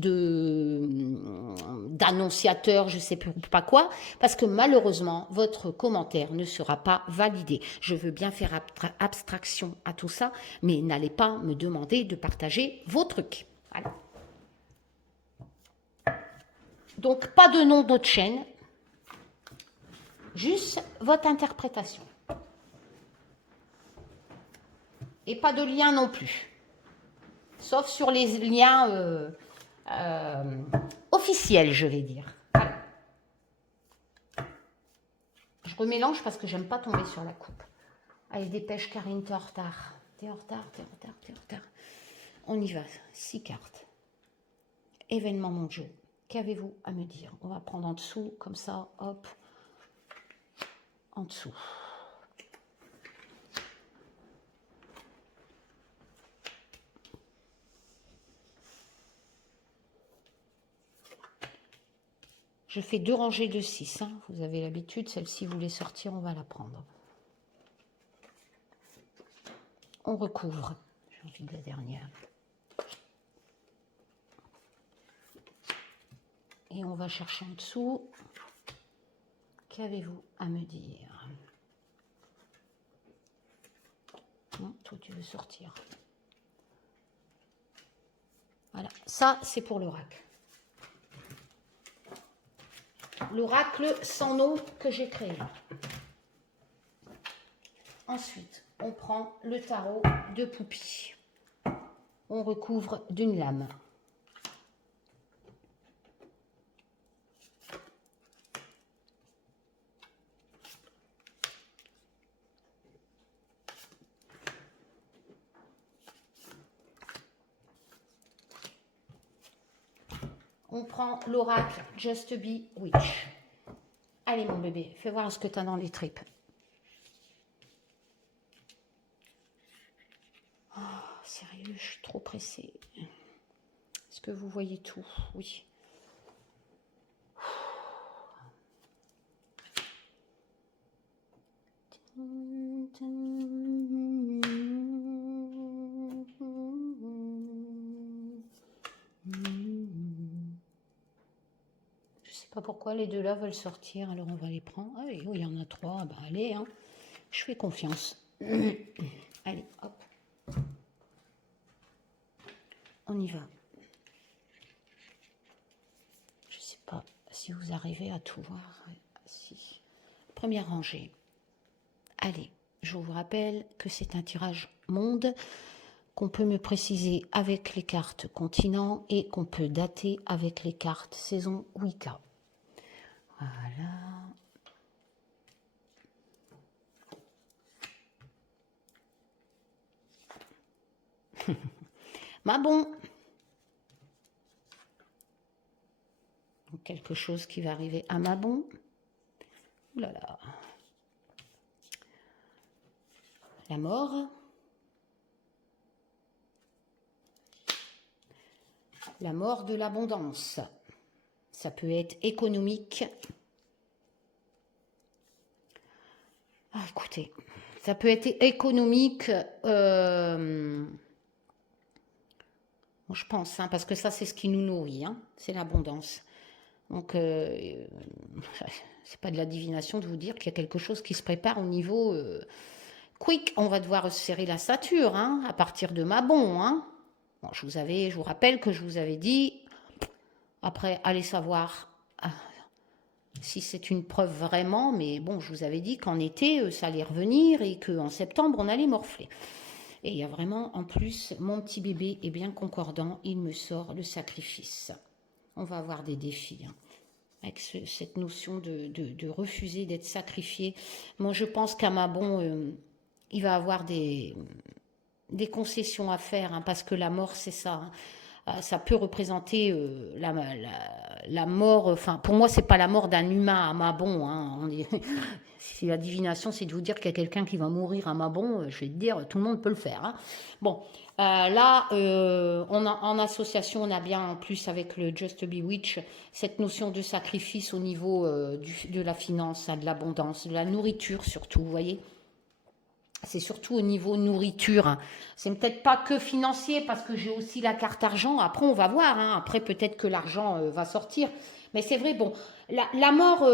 d'annonciateurs, je ne sais pas quoi, parce que malheureusement, votre commentaire ne sera pas validé. Je veux bien faire abstraction à tout ça, mais n'allez pas me demander de partager vos trucs. Voilà. Donc, pas de nom d'autre chaîne, juste votre interprétation. Et pas de lien non plus. Sauf sur les liens officiels, je vais dire. Voilà. Je remélange parce que j'aime pas tomber sur la coupe. Allez, dépêche Karine, t'es en retard. T'es en retard. On y va. 6 cartes. Événement Monjo. Qu'avez-vous à me dire? On va prendre en dessous, comme ça, hop. En dessous. Je fais 2 rangées de 6. Hein. Vous avez l'habitude, celle-ci, vous voulez sortir, on va la prendre. On recouvre. J'ai envie de la dernière. Et on va chercher en dessous. Qu'avez-vous à me dire? Non, toi, tu veux sortir. Voilà, ça, c'est pour l'oracle. l'oracle sans nom que j'ai créé. Ensuite, on prend le tarot de Poupie. On recouvre d'une lame. On prend l'oracle Just Be Witch. Allez mon bébé, fais voir ce que tu as dans les tripes. Oh, sérieux, je suis trop pressée. Est-ce que vous voyez tout? Oui. Je sais pas pourquoi les deux là veulent sortir, alors on va les prendre. Ah oui, il y en a trois, bah allez, hein. Je fais confiance. Allez, hop. On y va. Je sais pas si vous arrivez à tout voir. Si. Première rangée. Allez, je vous rappelle que c'est un tirage monde, qu'on peut me préciser avec les cartes continent et qu'on peut dater avec les cartes saison Wicca. Voilà. Mabon. Quelque chose qui va arriver à Mabon. Ouh là là. La mort. La mort de l'abondance. Ça peut être économique. Ah, écoutez, ça peut être économique, je pense, hein, parce que ça, c'est ce qui nous nourrit, hein, c'est l'abondance. Donc, c'est pas de la divination de vous dire qu'il y a quelque chose qui se prépare au niveau quick. On va devoir serrer la ceinture, hein, à partir de Mabon, hein. Bon, je vous rappelle que je vous avais dit, après, allez savoir si c'est une preuve vraiment, mais bon, je vous avais dit qu'en été, ça allait revenir et qu'en septembre, on allait morfler. Et il y a vraiment, en plus, mon petit bébé est bien concordant, il me sort le sacrifice. On va avoir des défis, hein, avec cette notion de refuser d'être sacrifié. Moi, je pense qu'à Mabon, il va avoir des concessions à faire, hein, parce que la mort, c'est ça, hein. Ça peut représenter la mort, enfin pour moi c'est pas la mort d'un humain à Mabon, hein. Si la divination c'est de vous dire qu'il y a quelqu'un qui va mourir à Mabon, je vais te dire tout le monde peut le faire, hein. Bon, là en association on a bien en plus avec le Just Be Witch cette notion de sacrifice au niveau de la finance, hein, de l'abondance, de la nourriture surtout, vous voyez. C'est surtout au niveau nourriture. C'est peut-être pas que financier parce que j'ai aussi la carte argent. Après, on va voir, hein. Après, peut-être que l'argent va sortir. Mais c'est vrai, bon, la mort,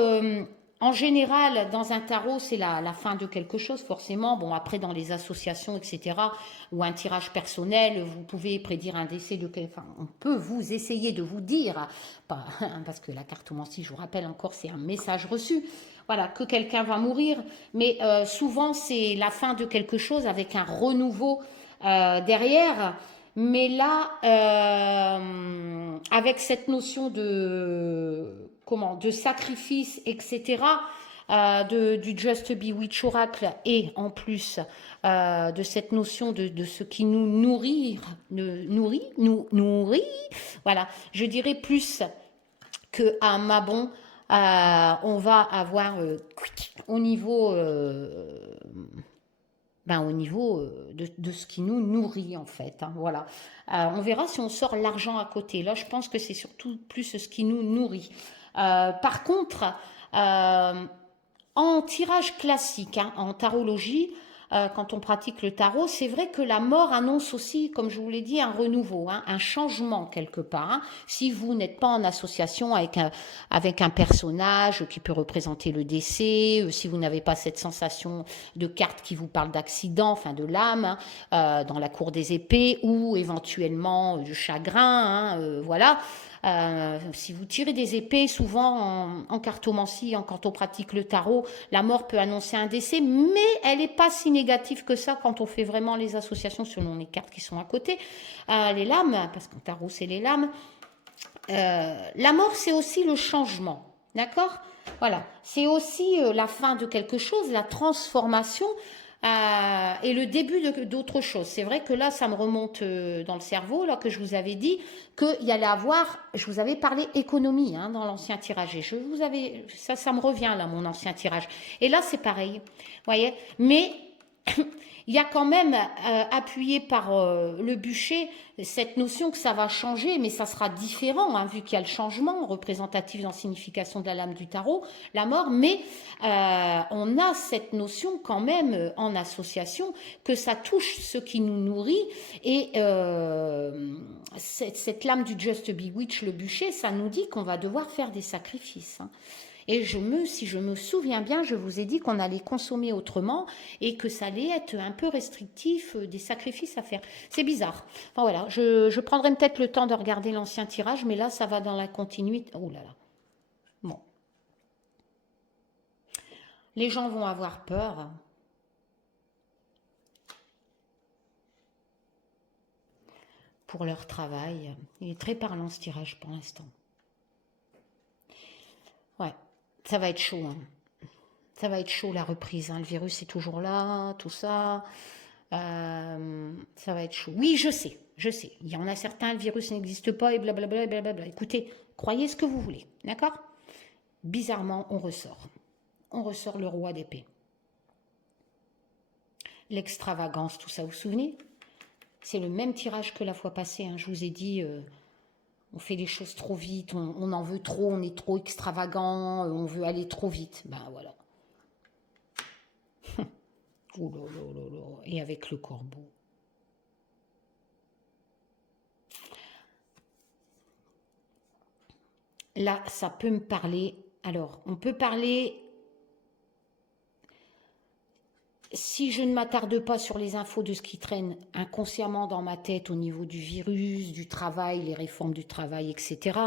en général, dans un tarot, c'est la fin de quelque chose, forcément. Bon, après, dans les associations, etc., ou un tirage personnel, vous pouvez prédire un décès de quelqu'un. Enfin, on peut vous essayer de vous dire, pas, parce que la cartomancie, je vous rappelle encore, c'est un message reçu. Voilà, que quelqu'un va mourir, mais souvent c'est la fin de quelque chose avec un renouveau derrière. Mais là, avec cette notion de sacrifice, etc., du Just Be Witch Oracle et en plus de cette notion de ce qui nous nourrit, voilà, je dirais plus que à Mabon. On va avoir au niveau, de ce qui nous nourrit en fait, hein, voilà. On verra si on sort l'argent à côté. Là, je pense que c'est surtout plus ce qui nous nourrit. Par contre, en tirage classique, hein, en tarologie, quand on pratique le tarot, c'est vrai que la mort annonce aussi, comme je vous l'ai dit, un renouveau, hein, un changement quelque part, hein. Si vous n'êtes pas en association avec un personnage qui peut représenter le décès, si vous n'avez pas cette sensation de carte qui vous parle d'accident, enfin de l'âme, hein, dans la cour des épées, ou éventuellement de chagrin, hein, voilà. Si vous tirez des épées, souvent en cartomancie, quand on pratique le tarot, la mort peut annoncer un décès, mais elle n'est pas si négative que ça quand on fait vraiment les associations selon les cartes qui sont à côté. Les lames, parce qu'en tarot c'est les lames. La mort, c'est aussi le changement, d'accord? Voilà, c'est aussi la fin de quelque chose, la transformation et le début d'autre chose. C'est vrai que là, ça me remonte dans le cerveau, là que je vous avais dit qu'il y allait avoir, je vous avais parlé économie hein, dans l'ancien tirage. Et je vous avais, ça me revient là, mon ancien tirage. Et là, c'est pareil, voyez. Mais il y a quand même appuyé par le bûcher cette notion que ça va changer, mais ça sera différent, hein, vu qu'il y a le changement représentatif dans la signification de la lame du tarot, la mort, mais on a cette notion quand même en association que ça touche ce qui nous nourrit, et cette lame du Just Bewitch, le bûcher, ça nous dit qu'on va devoir faire des sacrifices, hein. Et si je me souviens bien, je vous ai dit qu'on allait consommer autrement et que ça allait être un peu restrictif, des sacrifices à faire. C'est bizarre. Enfin voilà, je prendrai peut-être le temps de regarder l'ancien tirage, mais là, ça va dans la continuité. Oh là là. Bon. Les gens vont avoir peur. Pour leur travail. Il est très parlant ce tirage pour l'instant. Ouais. Ça va être chaud, hein. Ça va être chaud la reprise, hein. Le virus est toujours là, tout ça. Ça va être chaud. Oui, je sais. Il y en a certains, le virus n'existe pas et blablabla, blablabla. Écoutez, croyez ce que vous voulez, d'accord? Bizarrement, on ressort. On ressort le roi d'épée. L'extravagance, tout ça, vous vous souvenez? C'est le même tirage que la fois passée, hein. Je vous ai dit... on fait les choses trop vite, on en veut trop, on est trop extravagant, on veut aller trop vite. Ben voilà. Oh là là là là. Et avec le corbeau. Là, ça peut me parler. Alors, on peut parler... Si je ne m'attarde pas sur les infos de ce qui traîne inconsciemment dans ma tête au niveau du virus, du travail, les réformes du travail, etc.,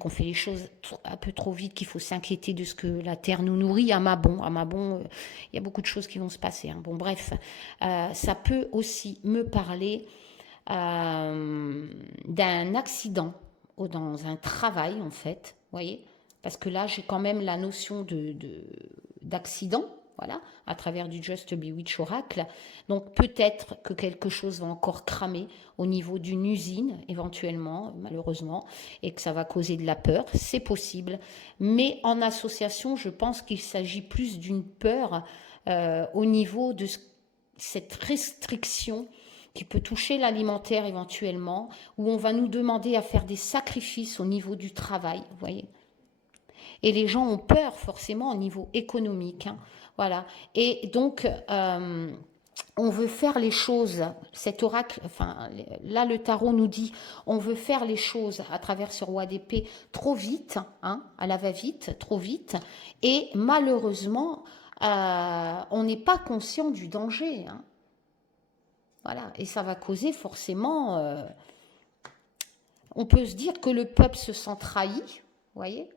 qu'on fait les choses un peu trop vite, qu'il faut s'inquiéter de ce que la Terre nous nourrit, à ma bon, il y a beaucoup de choses qui vont se passer, hein. Bon, bref, ça peut aussi me parler d'un accident ou dans un travail, en fait, vous voyez, parce que là, j'ai quand même la notion d'accident, voilà, à travers du Just Bewitch Oracle. Donc peut-être que quelque chose va encore cramer au niveau d'une usine, éventuellement, malheureusement, et que ça va causer de la peur. C'est possible. Mais en association, je pense qu'il s'agit plus d'une peur au niveau de cette restriction qui peut toucher l'alimentaire éventuellement, où on va nous demander à faire des sacrifices au niveau du travail, vous voyez. Et les gens ont peur forcément au niveau économique, hein. Voilà. Et donc, on veut faire les choses, cet oracle, enfin, là le tarot nous dit, on veut faire les choses à travers ce roi d'épée trop vite, hein, à la va-vite, trop vite, et malheureusement, on n'est pas conscient du danger, hein. Voilà. Et ça va causer forcément... on peut se dire que le peuple se sent trahi, vous voyez.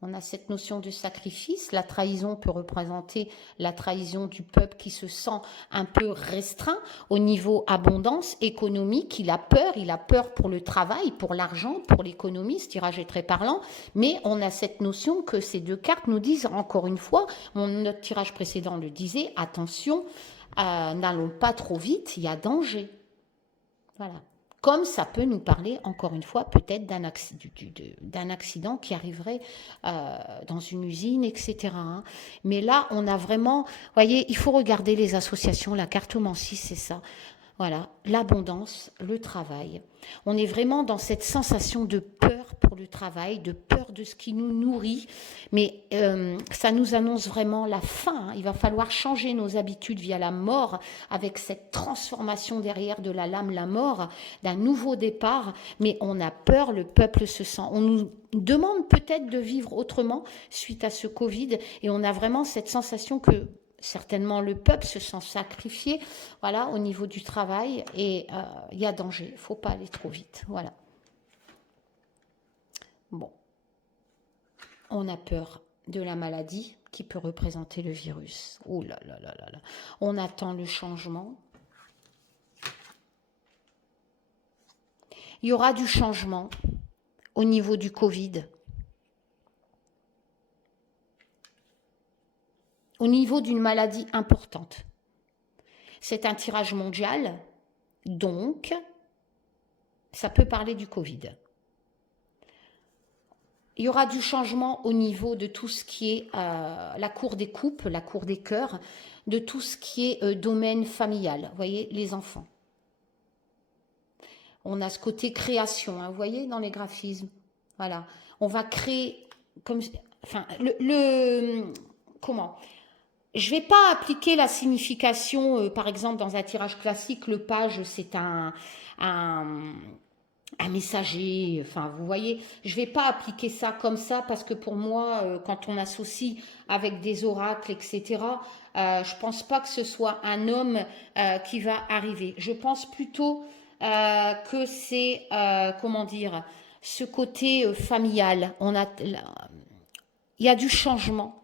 On a cette notion de sacrifice. La trahison peut représenter la trahison du peuple qui se sent un peu restreint au niveau abondance économique. Il a peur pour le travail, pour l'argent, pour l'économie. Ce tirage est très parlant. Mais on a cette notion que ces deux cartes nous disent, encore une fois, notre tirage précédent le disait, attention, n'allons pas trop vite, il y a danger. Voilà. Comme ça peut nous parler, encore une fois, peut-être d'un accident qui arriverait dans une usine, etc., hein. Mais là, on a vraiment... Vous voyez, il faut regarder les associations, la cartomancie, c'est ça. Voilà, l'abondance, le travail. On est vraiment dans cette sensation de peur pour le travail, de peur de ce qui nous nourrit, mais ça nous annonce vraiment la fin, hein. Il va falloir changer nos habitudes via la mort, avec cette transformation derrière de la lame, la mort, d'un nouveau départ, mais on a peur, le peuple se sent... On nous demande peut-être de vivre autrement suite à ce Covid, et on a vraiment cette sensation que... certainement le peuple se sent sacrifié, voilà, au niveau du travail, et il y a danger, il ne faut pas aller trop vite, voilà. On a peur de la maladie qui peut représenter le virus. Oh là là là là là. On attend le changement. Il y aura du changement au niveau du Covid. Au niveau d'une maladie importante. C'est un tirage mondial, donc ça peut parler du Covid. Il y aura du changement au niveau de tout ce qui est la cour des coupes, la cour des cœurs, de tout ce qui est domaine familial. Vous voyez, les enfants. On a ce côté création, hein, vous voyez, dans les graphismes. Voilà. On va créer, comme, enfin, comment? Je ne vais pas appliquer la signification, par exemple, dans un tirage classique, le page, c'est un messager, enfin, vous voyez, je ne vais pas appliquer ça comme ça, parce que pour moi, quand on associe avec des oracles, etc., je ne pense pas que ce soit un homme qui va arriver. Je pense plutôt que c'est, comment dire, ce côté familial. Il y a du changement.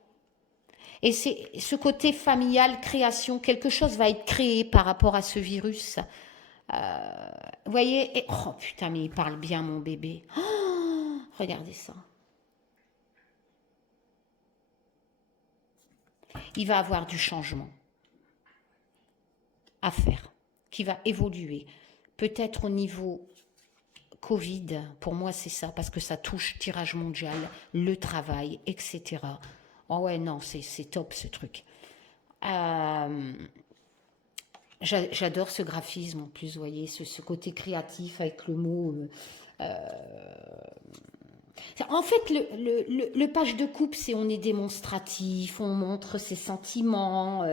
Et c'est ce côté familial, création, quelque chose va être créé par rapport à ce virus. Vous voyez, oh putain, mais il parle bien, mon bébé. Oh, regardez ça. Il va avoir du changement à faire, qui va évoluer. Peut-être au niveau Covid, pour moi c'est ça, parce que ça touche tirage mondial, le travail, etc. Oh ouais, non, c'est top ce truc. J'adore ce graphisme en plus, vous voyez, ce côté créatif avec le mot. En fait, le page de coupe, c'est on est démonstratif, on montre ses sentiments,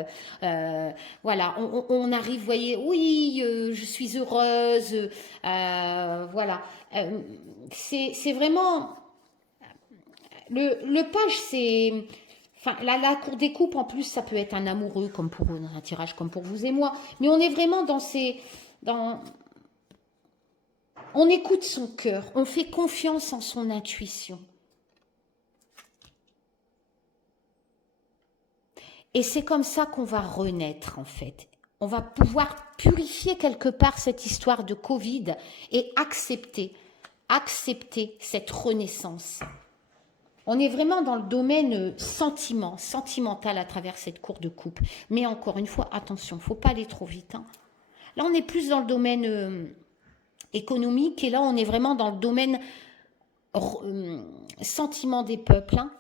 voilà, on arrive, vous voyez, oui, je suis heureuse, voilà. C'est vraiment, le page, c'est, enfin, la cour des coupes, en plus, ça peut être un amoureux, comme pour un tirage comme pour vous et moi, mais on est vraiment on écoute son cœur, on fait confiance en son intuition. Et c'est comme ça qu'on va renaître, en fait. On va pouvoir purifier quelque part cette histoire de Covid et accepter cette renaissance. On est vraiment dans le domaine sentimental à travers cette cour de coupe. Mais encore une fois, attention, il ne faut pas aller trop vite. Hein. Là, on est plus dans le domaine économique et là, on est vraiment dans le domaine sentiment des peuples. Hein,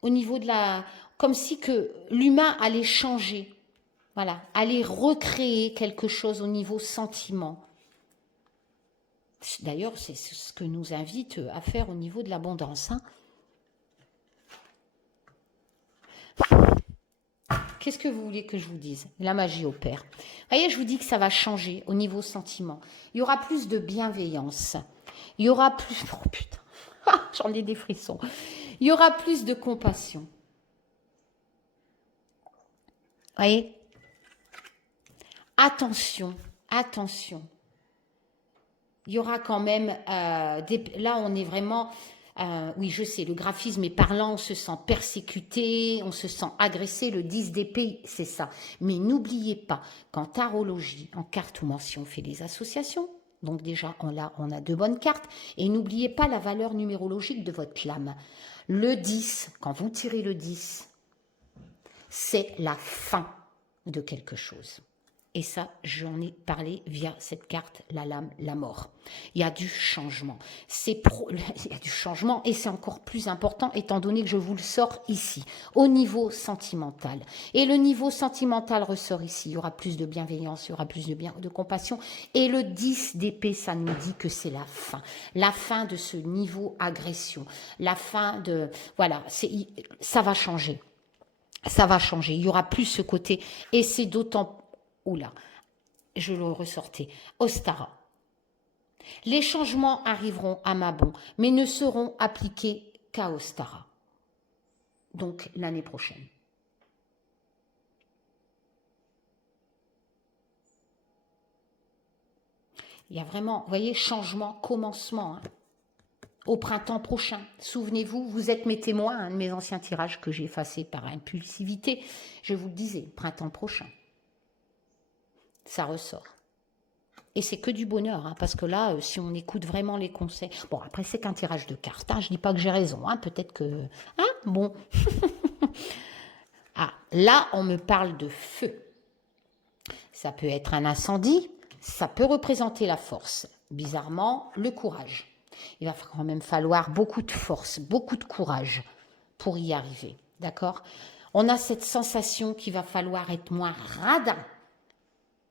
au niveau de la... Comme si que l'humain allait changer. Voilà, allait recréer quelque chose au niveau sentiment. D'ailleurs, c'est ce que nous invite à faire au niveau de l'abondance. Hein. Qu'est-ce que vous voulez que je vous dise? La magie opère. Vous voyez, je vous dis que ça va changer au niveau sentiment. Il y aura plus de bienveillance. Il y aura plus... Oh putain, j'en ai des frissons. Il y aura plus de compassion. Vous voyez? Attention, attention. Il y aura quand même... là, on est vraiment... oui, je sais, le graphisme est parlant, on se sent persécuté, on se sent agressé, le 10 d'épée, c'est ça. Mais n'oubliez pas qu'en tarologie, en cartomancie, on fait des associations. Donc déjà, on a de bonnes cartes. Et n'oubliez pas la valeur numérologique de votre lame. Le 10, quand vous tirez le 10, c'est la fin de quelque chose. Et ça, j'en ai parlé via cette carte, la lame, la mort. Il y a du changement. Il y a du changement et c'est encore plus important étant donné que je vous le sors ici, au niveau sentimental. Et le niveau sentimental ressort ici. Il y aura plus de bienveillance, il y aura plus de compassion. Et le 10 d'épée, ça nous dit que c'est la fin. La fin de ce niveau agression. La fin de... Voilà, ça va changer. Ça va changer. Il y aura plus ce côté. Et c'est d'autant... Oula, je le ressortais. Ostara. Les changements arriveront à Mabon, mais ne seront appliqués qu'à Ostara. Donc l'année prochaine. Il y a vraiment, vous voyez, changement, commencement. Hein. au printemps prochain. Souvenez-vous, vous êtes mes témoins, un de mes anciens tirages que j'ai effacé par impulsivité. Je vous le disais, printemps prochain. Ça ressort. Et c'est que du bonheur, hein, parce que là, si on écoute vraiment les conseils... Bon, après, c'est qu'un tirage de cartes. Hein, je ne dis pas que j'ai raison. Hein, peut-être que... Hein, bon. Ah, là, on me parle de feu. Ça peut être un incendie. Ça peut représenter la force. Bizarrement, le courage. Il va quand même falloir beaucoup de force, beaucoup de courage pour y arriver. D'accord? On a cette sensation qu'il va falloir être moins radin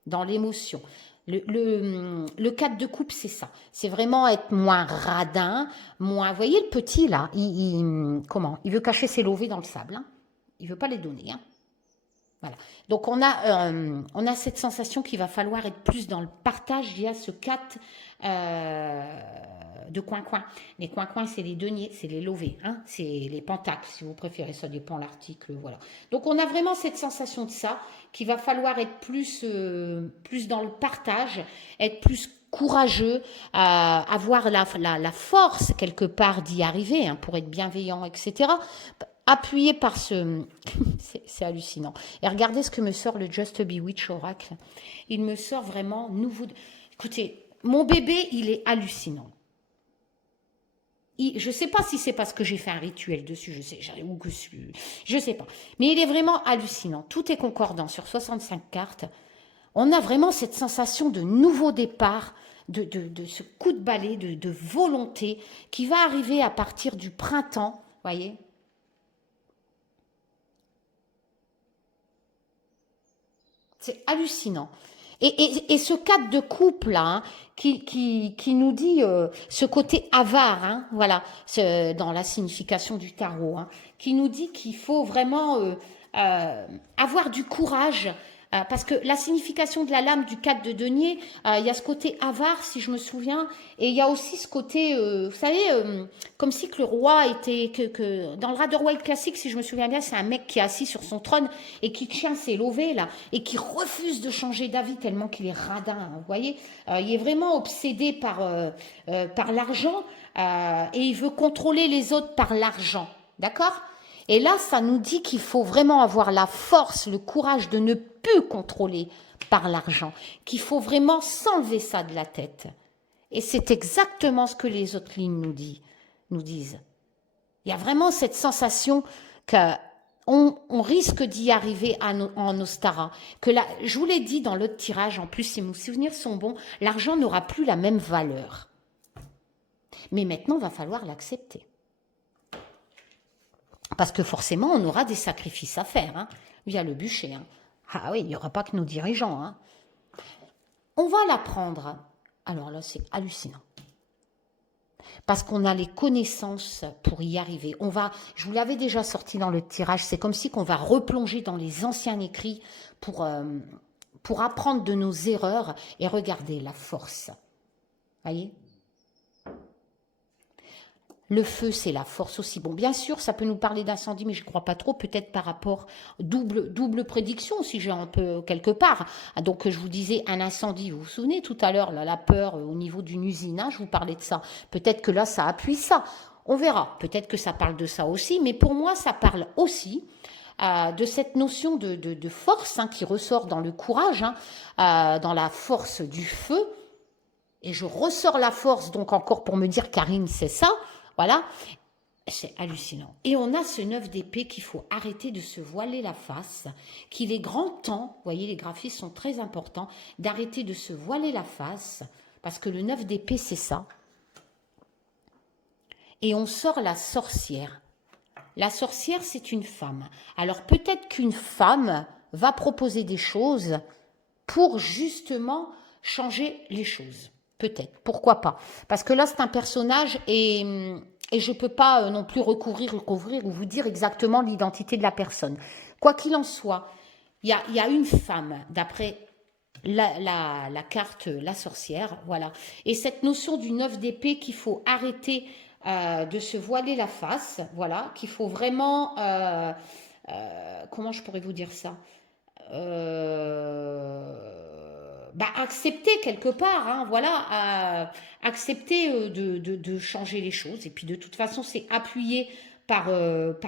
dans l'émotion. Le 4 de coupe, c'est ça. C'est vraiment être moins radin, moins... Vous voyez le petit, là, comment? Il veut cacher ses lovés dans le sable. Hein, il ne veut pas les donner. Hein. Voilà. Donc, on a cette sensation qu'il va falloir être plus dans le partage via ce 4 de coin-coin. Les coin-coin, c'est les deniers, c'est les lovés. Hein, c'est les pentacles, si vous préférez. Ça dépend l'article. Voilà. Donc, on a vraiment cette sensation de ça, qu'il va falloir être plus dans le partage, être plus courageux, avoir la force quelque part d'y arriver, hein, pour être bienveillant, etc. Appuyé par ce... c'est hallucinant. Et regardez ce que me sort le Just Bewitch Oracle. Il me sort vraiment nouveau... Écoutez, mon bébé, il est hallucinant. Je ne sais pas si c'est parce que j'ai fait un rituel dessus, je sais pas. Mais il est vraiment hallucinant. Tout est concordant sur 65 cartes. On a vraiment cette sensation de nouveau départ, de ce coup de balai, de volonté qui va arriver à partir du printemps, voyez. C'est hallucinant. Et ce 4 de coupe là, hein, qui nous dit ce côté avare, hein, voilà, dans la signification du tarot, hein, qui nous dit qu'il faut vraiment avoir du courage. Parce que la signification de la lame du 4 de denier, il y a ce côté avare, si je me souviens, et il y a aussi ce côté, vous savez, comme si que le roi était, dans le Rider Waite classique, si je me souviens bien, c'est un mec qui est assis sur son trône et qui tient ses lovés, là, et qui refuse de changer d'avis tellement qu'il est radin, hein, vous voyez. Il est vraiment obsédé par l'argent, et il veut contrôler les autres par l'argent, d'accord ? Et là, ça nous dit qu'il faut vraiment avoir la force, le courage de ne plus contrôler par l'argent, qu'il faut vraiment s'enlever ça de la tête. Et c'est exactement ce que les autres lignes nous disent. Il y a vraiment cette sensation qu'on risque d'y arriver en Ostara. Je vous l'ai dit dans l'autre tirage, en plus, si mes souvenirs sont bons, l'argent n'aura plus la même valeur. Mais maintenant, il va falloir l'accepter. Parce que forcément, on aura des sacrifices à faire, hein, via le bûcher. Hein. Ah oui, il n'y aura pas que nos dirigeants. Hein. On va l'apprendre. Alors là, c'est hallucinant. Parce qu'on a les connaissances pour y arriver. Je vous l'avais déjà sorti dans le tirage, c'est comme si qu'on va replonger dans les anciens écrits pour apprendre de nos erreurs et regarder la force. Voyez ? Le feu, c'est la force aussi. Bon, bien sûr, ça peut nous parler d'incendie, mais je ne crois pas trop. Peut-être par rapport double prédiction, si j'ai un peu quelque part. Donc, je vous disais un incendie. Vous vous souvenez tout à l'heure, la peur au niveau d'une usine, hein, je vous parlais de ça. Peut-être que là, ça appuie ça. On verra. Peut-être que ça parle de ça aussi. Mais pour moi, ça parle aussi de cette notion de force, hein, qui ressort dans le courage, hein, dans la force du feu. Et je ressors la force, donc encore pour me dire, Karine, c'est ça. Voilà, c'est hallucinant. Et on a ce 9 d'épée qu'il faut arrêter de se voiler la face, qu'il est grand temps, vous voyez, les graphismes sont très importants, d'arrêter de se voiler la face, parce que le 9 d'épée, c'est ça. Et on sort la sorcière. La sorcière, c'est une femme. Alors peut-être qu'une femme va proposer des choses pour justement changer les choses. Peut-être, pourquoi pas. Parce que là, c'est un personnage et je ne peux pas non plus recouvrir ou vous dire exactement l'identité de la personne. Quoi qu'il en soit, il y a une femme, d'après la carte La Sorcière, voilà. Et cette notion du 9 d'épée qu'il faut arrêter de se voiler la face, voilà, qu'il faut vraiment... comment je pourrais vous dire ça accepter quelque part, hein, voilà, accepter de changer les choses. Et puis de toute façon, c'est appuyé par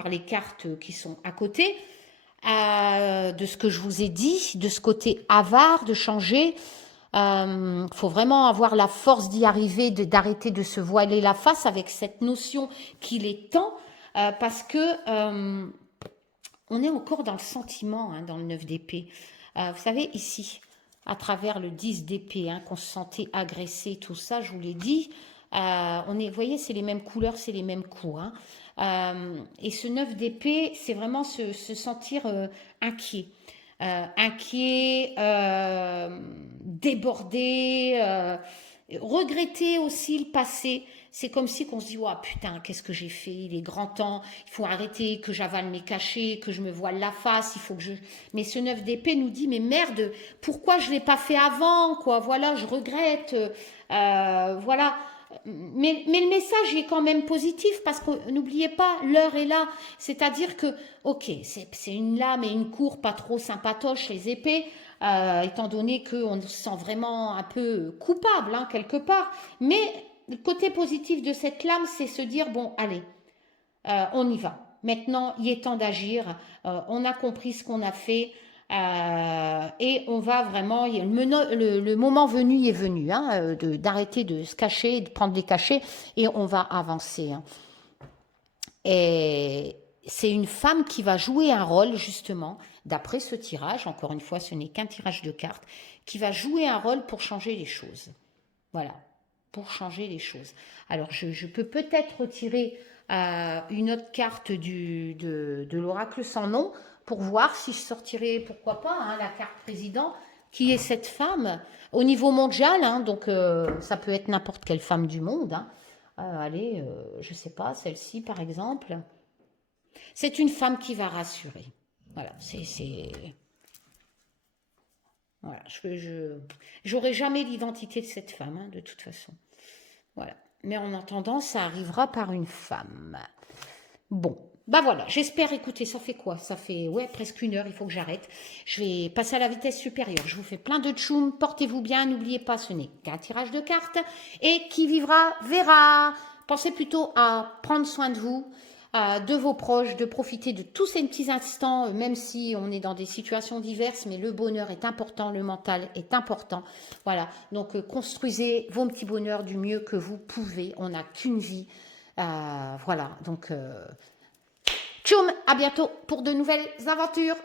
les cartes qui sont à côté, de ce que je vous ai dit, de ce côté avare, de changer. Faut vraiment avoir la force d'y arriver, d'arrêter de se voiler la face avec cette notion qu'il est temps, parce que on est encore dans le sentiment, hein, dans le 9 d'épée. Vous savez, ici, à travers le 10 d'épée, hein, qu'on se sentait agressé, tout ça, je vous l'ai dit, vous voyez, c'est les mêmes couleurs, c'est les mêmes coups. Hein. Et ce 9 d'épée, c'est vraiment se sentir inquiet. Inquiet, débordé, regretter aussi le passé. C'est comme si qu'on se dit, oh, putain, qu'est-ce que j'ai fait? Il est grand temps, il faut arrêter que j'avale mes cachets, que je me voile la face, il faut que je... Mais ce 9 d'épée nous dit, mais merde, pourquoi je ne l'ai pas fait avant, quoi? Voilà, je regrette, voilà. Mais le message est quand même positif parce que n'oubliez pas, l'heure est là. C'est-à-dire que, ok, c'est une lame et une cour pas trop sympatoche, les épées, étant donné qu'on se sent vraiment un peu coupable, hein, quelque part. Mais le côté positif de cette lame, c'est se dire, bon, allez, on y va. Maintenant, il est temps d'agir. On a compris ce qu'on a fait. Et on va vraiment, le moment venu est venu, hein, d'arrêter de se cacher, de prendre des cachets, et on va avancer. Hein. Et c'est une femme qui va jouer un rôle, justement, d'après ce tirage, encore une fois, ce n'est qu'un tirage de cartes, qui va jouer un rôle pour changer les choses. Voilà, pour changer les choses. Alors, je peux peut-être retirer une autre carte de l'oracle sans nom pour voir si je sortirais, pourquoi pas, hein, la carte président, qui est cette femme au niveau mondial. Hein, donc, ça peut être n'importe quelle femme du monde. Hein. Allez, je ne sais pas, celle-ci par exemple. C'est une femme qui va rassurer. Voilà, voilà, j'aurai jamais l'identité de cette femme, hein, de toute façon. Voilà. Mais en attendant, ça arrivera par une femme. Bon, bah voilà, j'espère, écoutez, ça fait quoi? Ça fait, ouais, presque 1 heure, il faut que j'arrête. Je vais passer à la vitesse supérieure. Je vous fais plein de tchoum, portez-vous bien, n'oubliez pas, ce n'est qu'un tirage de cartes. Et qui vivra, verra. Pensez plutôt à prendre soin de vous, de vos proches, de profiter de tous ces petits instants, même si on est dans des situations diverses, mais le bonheur est important, le mental est important. Voilà, donc construisez vos petits bonheurs du mieux que vous pouvez. On n'a qu'une vie. Voilà, donc tchoum, à bientôt pour de nouvelles aventures.